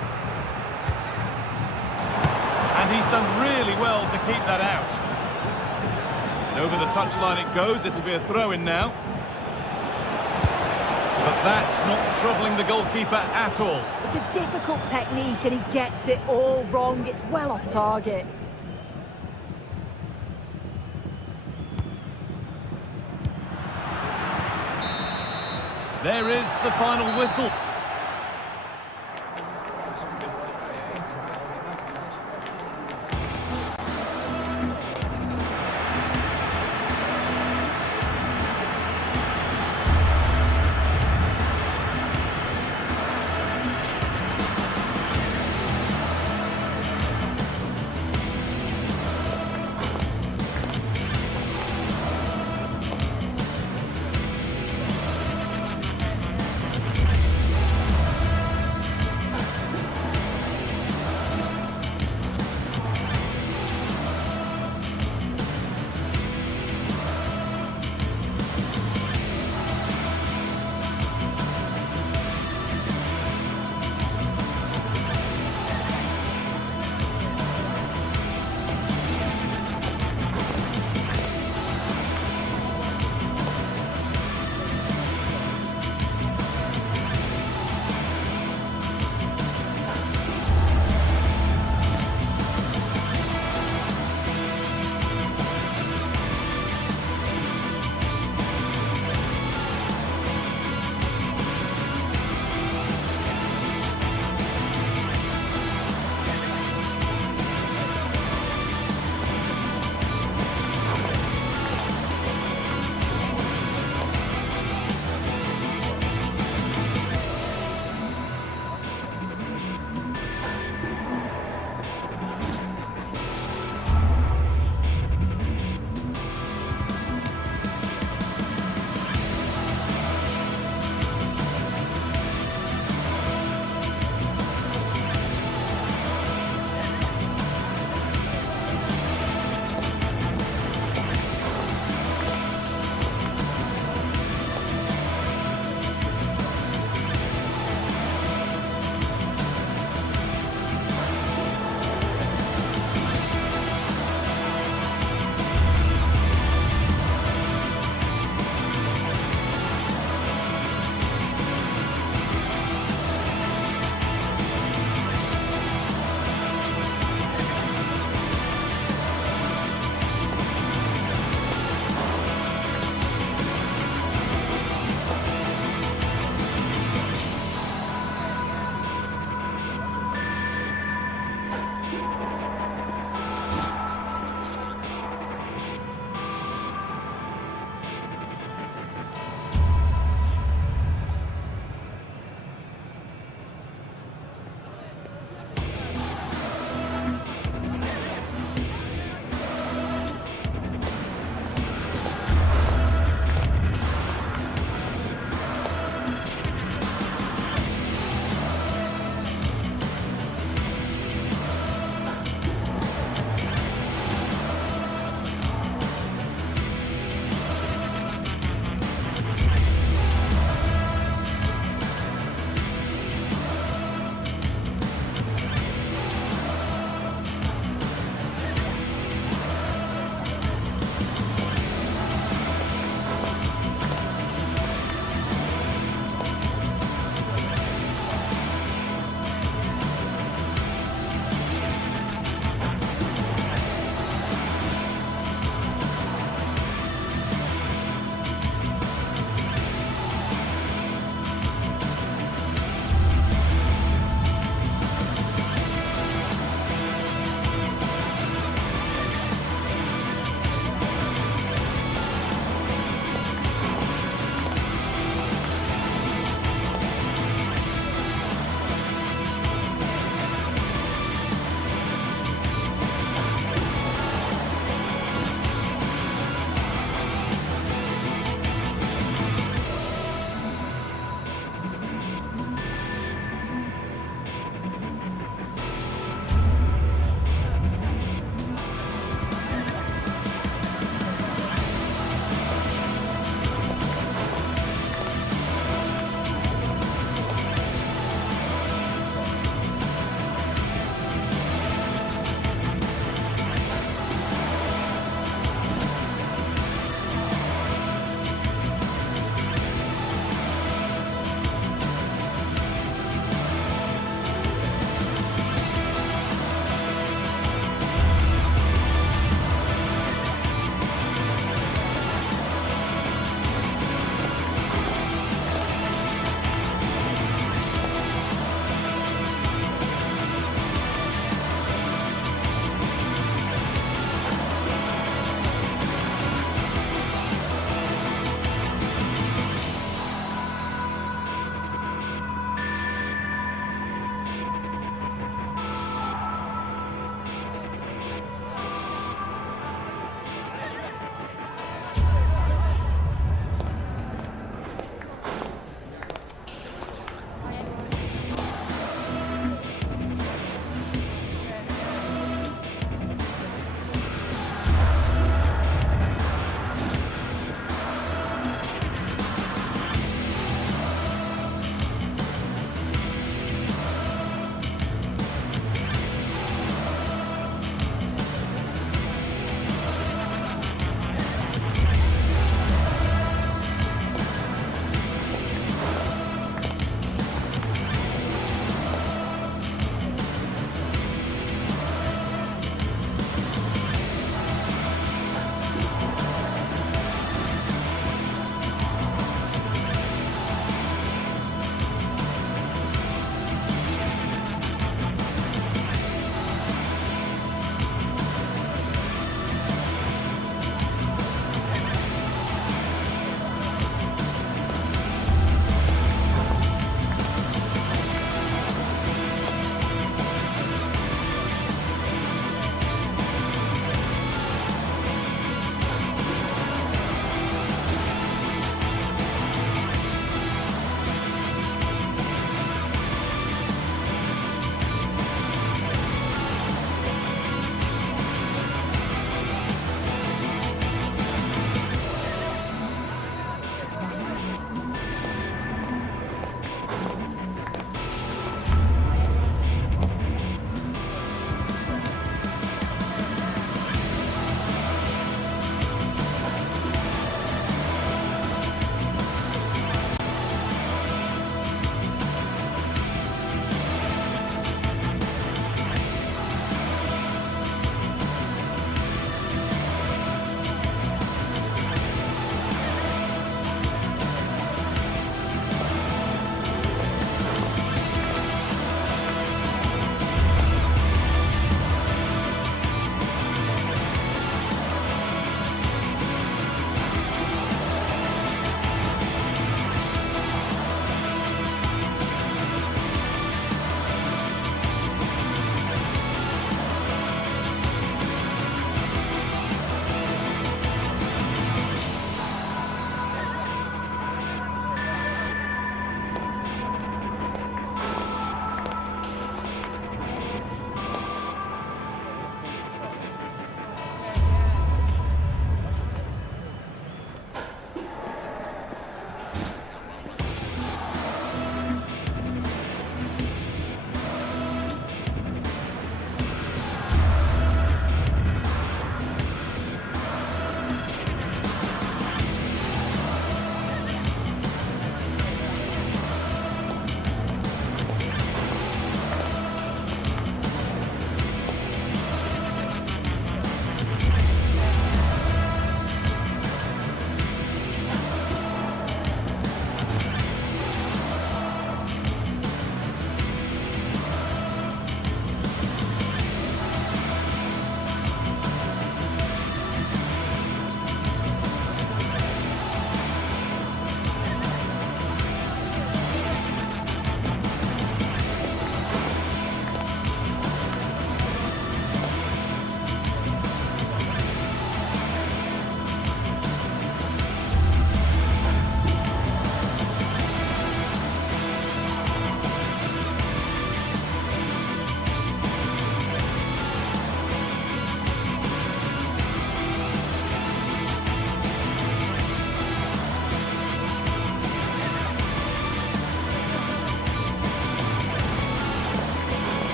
And he's done really well to keep that out. Over the touchline it goes. It'll be a throw-in now. But That's not troubling the goalkeeper at all. It's a difficult technique and he gets it all wrong. It's well off target. There is the final whistle.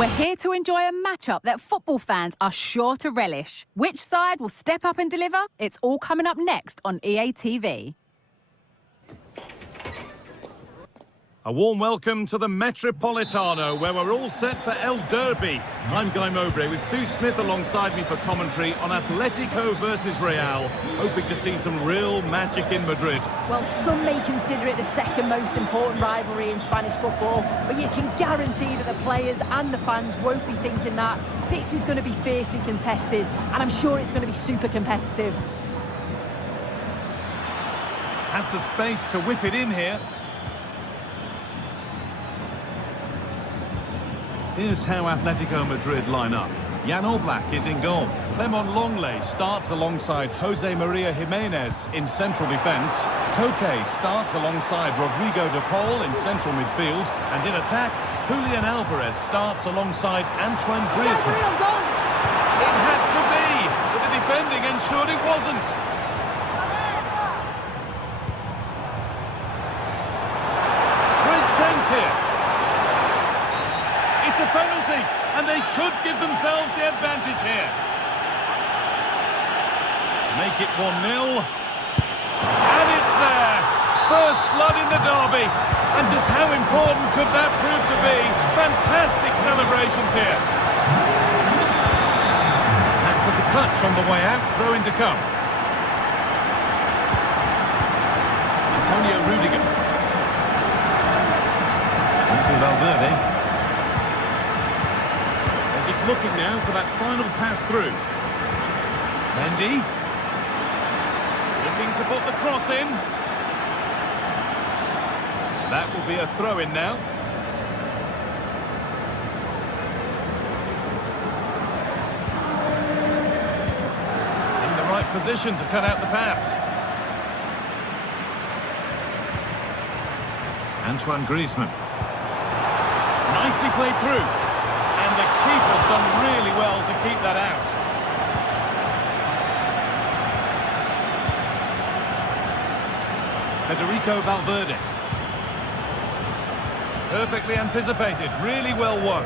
We're here to enjoy a matchup that football fans are sure to relish. Which side will step up and deliver? It's all coming up next on EA TV. A warm welcome to the Metropolitano, where we're all set for El Derby. I'm Guy Mowbray with Sue Smith alongside me for commentary on Atletico versus Real, hoping to see some real magic in Madrid. Well, some may consider it the second most important rivalry in Spanish football, but you can guarantee that the players and the fans won't be thinking that. This is going to be fiercely contested, and I'm sure it's going to be super competitive. Has the space to whip it in here. Here's how Atletico Madrid line up. Jan Oblak is in goal. Clement Longley starts alongside Jose Maria Jimenez in central defence. Koke starts alongside Rodrigo de Paul in central midfield. And in attack, Julian Alvarez starts alongside Antoine Griezmann. It had to be, but the defending ensured it wasn't. Great chance here. It's a penalty, and they could give themselves the advantage here. Make it 1-0. And it's there. First blood in the derby. And just how important could that prove to be? Fantastic celebrations here. That took a touch on the way out. Throw in to come. Antonio Rudiger. Into Valverde. Looking now for that final pass through. Mendy. Looking to put the cross in. That will be a throw-in now. In the right position to cut out the pass. Antoine Griezmann. Nicely played through. And the keeper's done really well to keep that out. Federico Valverde. Perfectly anticipated, really well won.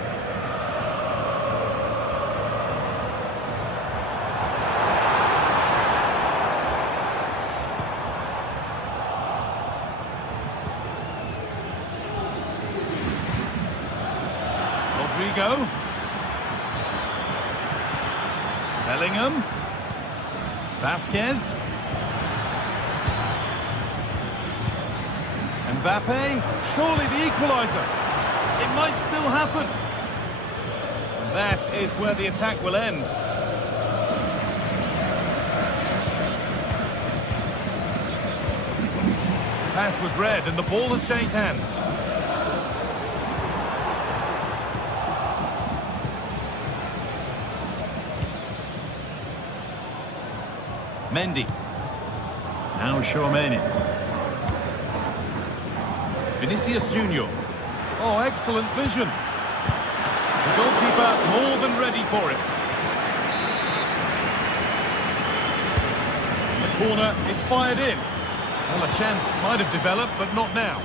Rodrigo. Bellingham. Vasquez. Mbappe. Surely the equaliser. It might still happen. And that is where the attack will end. The pass was read and the ball has changed hands. Mendy. Now Tchouaméni. Vinicius Junior. Oh, excellent vision. The goalkeeper more than ready for it. And the corner is fired in. Well, a chance might have developed, but not now.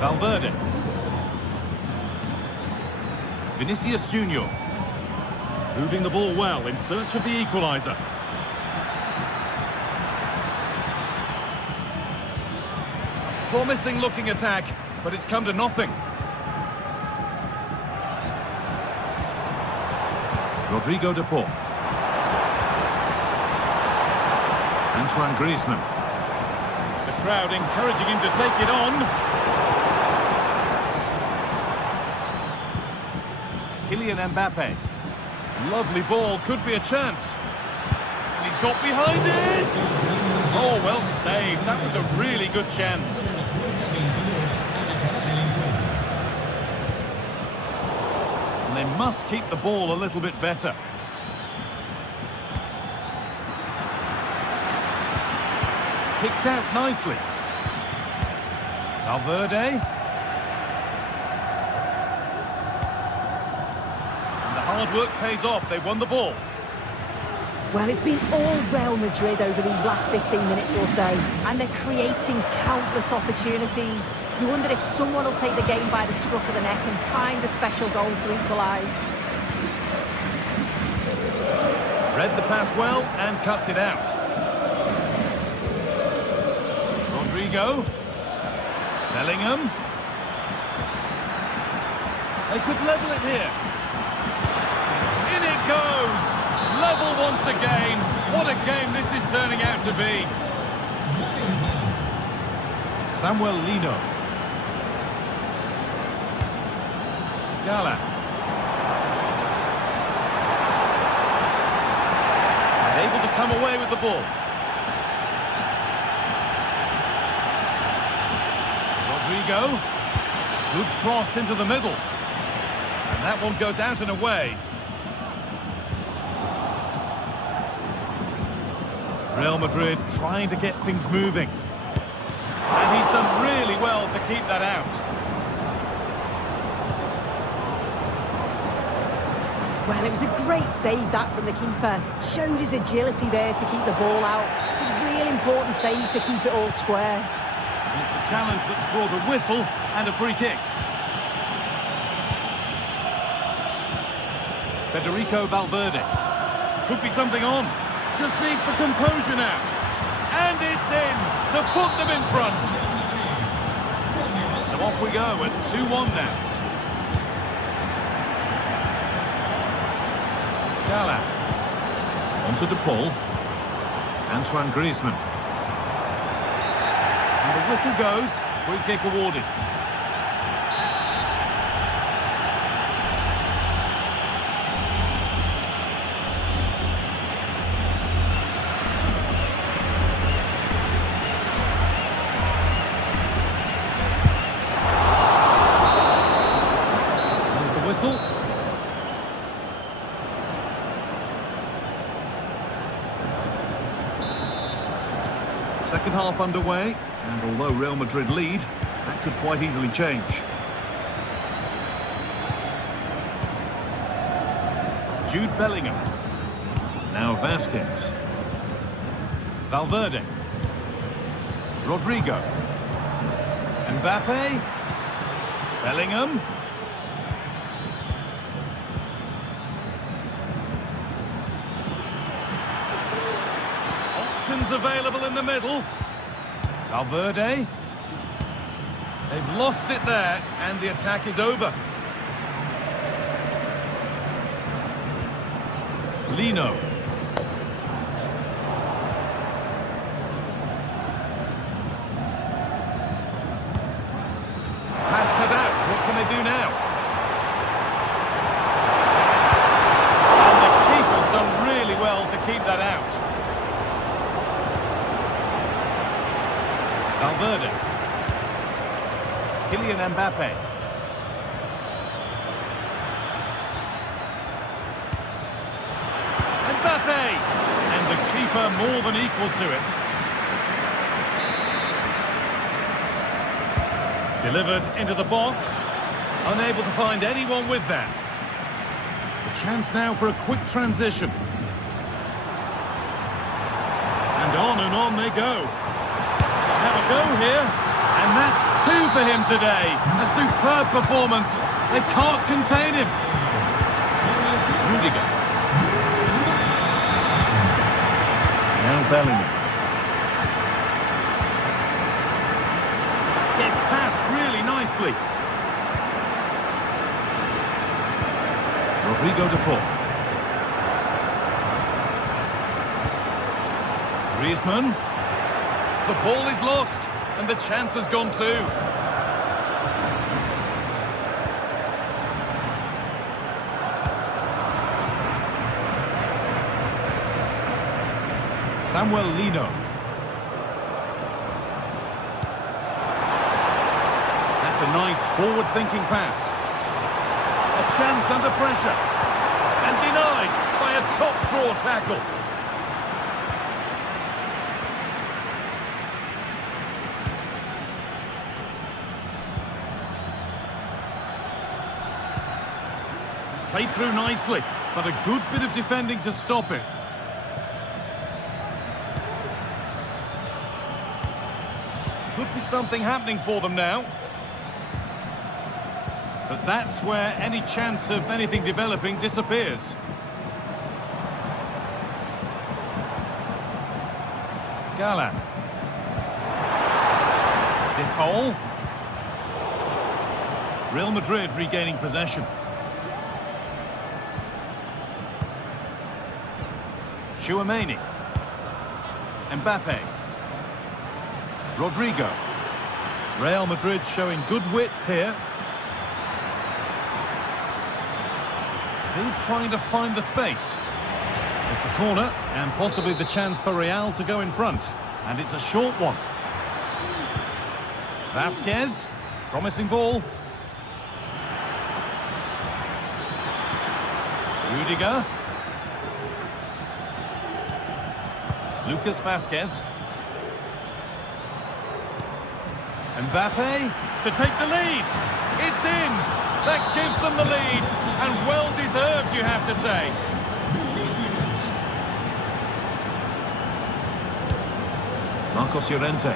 Valverde. Vinicius Junior. Moving the ball well in search of the equaliser. Promising looking attack, but it's come to nothing. Rodrigo de Paul. Antoine Griezmann. The crowd encouraging him to take it on. Kylian Mbappe. Lovely ball, could be a chance. And he's got behind it! Oh, well saved. That was a really good chance. And they must keep the ball a little bit better. Kicked out nicely. Valverde. Hard work pays off. They won the ball. Well, it's been all Real Madrid over these last 15 minutes or so, and they're creating countless opportunities. You wonder if someone will take the game by the scruff of the neck and find a special goal to equalise. Read the pass well and cuts it out. Rodrigo. Bellingham. They could level it here. In it goes! Level once again. What a game this is turning out to be. Samuel Lino. Gala. Able to come away with the ball. Rodrigo. Good cross into the middle. And that one goes out and away. Real Madrid trying to get things moving. And he's done really well to keep that out. Well, it was a great save, that, from the keeper. Showed his agility there to keep the ball out. It's a real important save to keep it all square. And it's a challenge that's brought a whistle and a free kick. Federico Valverde. Could be something on. Just needs the composure now. And it's in to put them in front. So off we go at 2-1 now. Gala. Onto De Paul. Antoine Griezmann. And the whistle goes. Free kick awarded. There's the whistle. Second half underway, and although Real Madrid lead, that could quite easily change. Jude Bellingham. Now Vasquez. Valverde. Rodrigo. Mbappe. Bellingham. Options available in the middle. Valverde. They've lost it there, and the attack is over. Lino. Pass cut out. What can they do now? And the keeper's done really well to keep that out. Valverde. Kylian Mbappe. Mbappe! And the keeper more than equal to it. Delivered into the box. Unable to find anyone with that. A chance now for a quick transition. And on they go. Have a go here, and that's 2 for him today. A superb performance. They can't contain him. Rudiger. Now Bellingham. Gets past really nicely. Rodrigo De Paul. Griezmann. The ball is lost, and the chance has gone too. Samuel Lino. That's a nice forward-thinking pass. A chance under pressure. And denied by a top-draw tackle. Played through nicely, but a good bit of defending to stop it. something happening for them now. But that's where any chance of anything developing disappears. Galan. De Paul. Real Madrid regaining possession. Tchouaméni. Mbappe. Rodrigo. Real Madrid showing good width here. Still trying to find the space. It's a corner and possibly the chance for Real to go in front. And it's a short one. Vasquez. Promising ball. Rudiger. Lucas Vasquez. Mbappe to take the lead. It's in. That gives them the lead. And well deserved, you have to say. Marcos Llorente.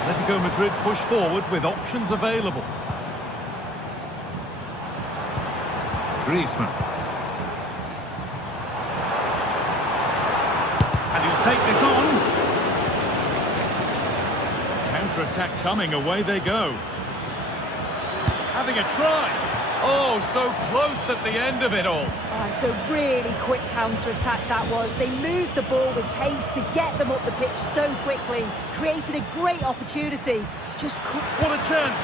Atletico Madrid push forward with options available. Griezmann. And he'll take this on. Counter-attack coming, away they go. Having a try. Oh, so close at the end of it all. Oh, it's a really quick counter-attack that was. They moved the ball with pace to get them up the pitch so quickly. Created a great opportunity. What a chance.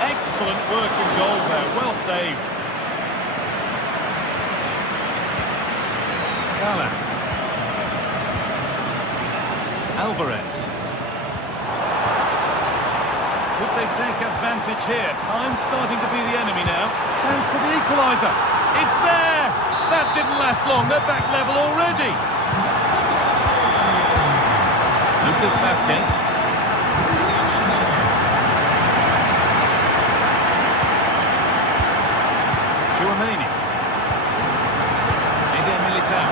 Excellent work in goal there. Well saved. Galan. Alvarez. Could they take advantage here? Time's starting to be the enemy now. Chance for the equaliser. It's there! That didn't last long. They're back level already. Lucas Vasquez. Tchouaméni. Eden Militao.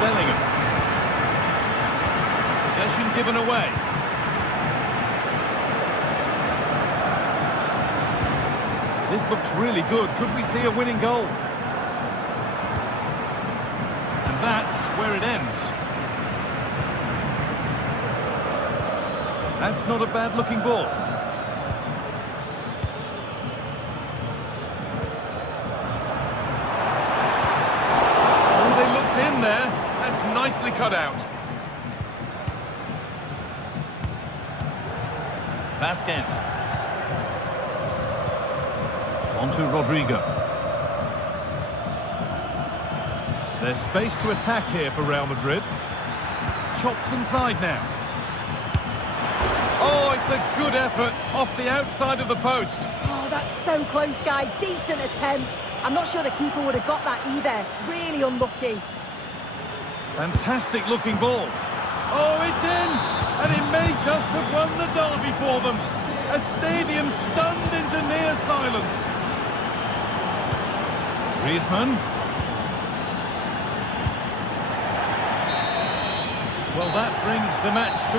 Bellingham. Possession given away. This looks really good. Could we see a winning goal? And that's where it ends. That's not a bad-looking ball. Oh, they looked in there. That's nicely cut out. Vasquez. On to Rodrigo. There's space to attack here for Real Madrid. Chops inside now. Oh, it's a good effort off the outside of the post. Oh, that's so close, guy. Decent attempt. I'm not sure the keeper would have got that either. Really unlucky. Fantastic looking ball. Oh, it's in! And it may just have won the derby for them. A stadium stunned into near silence. Griezmann. Well, that brings the match to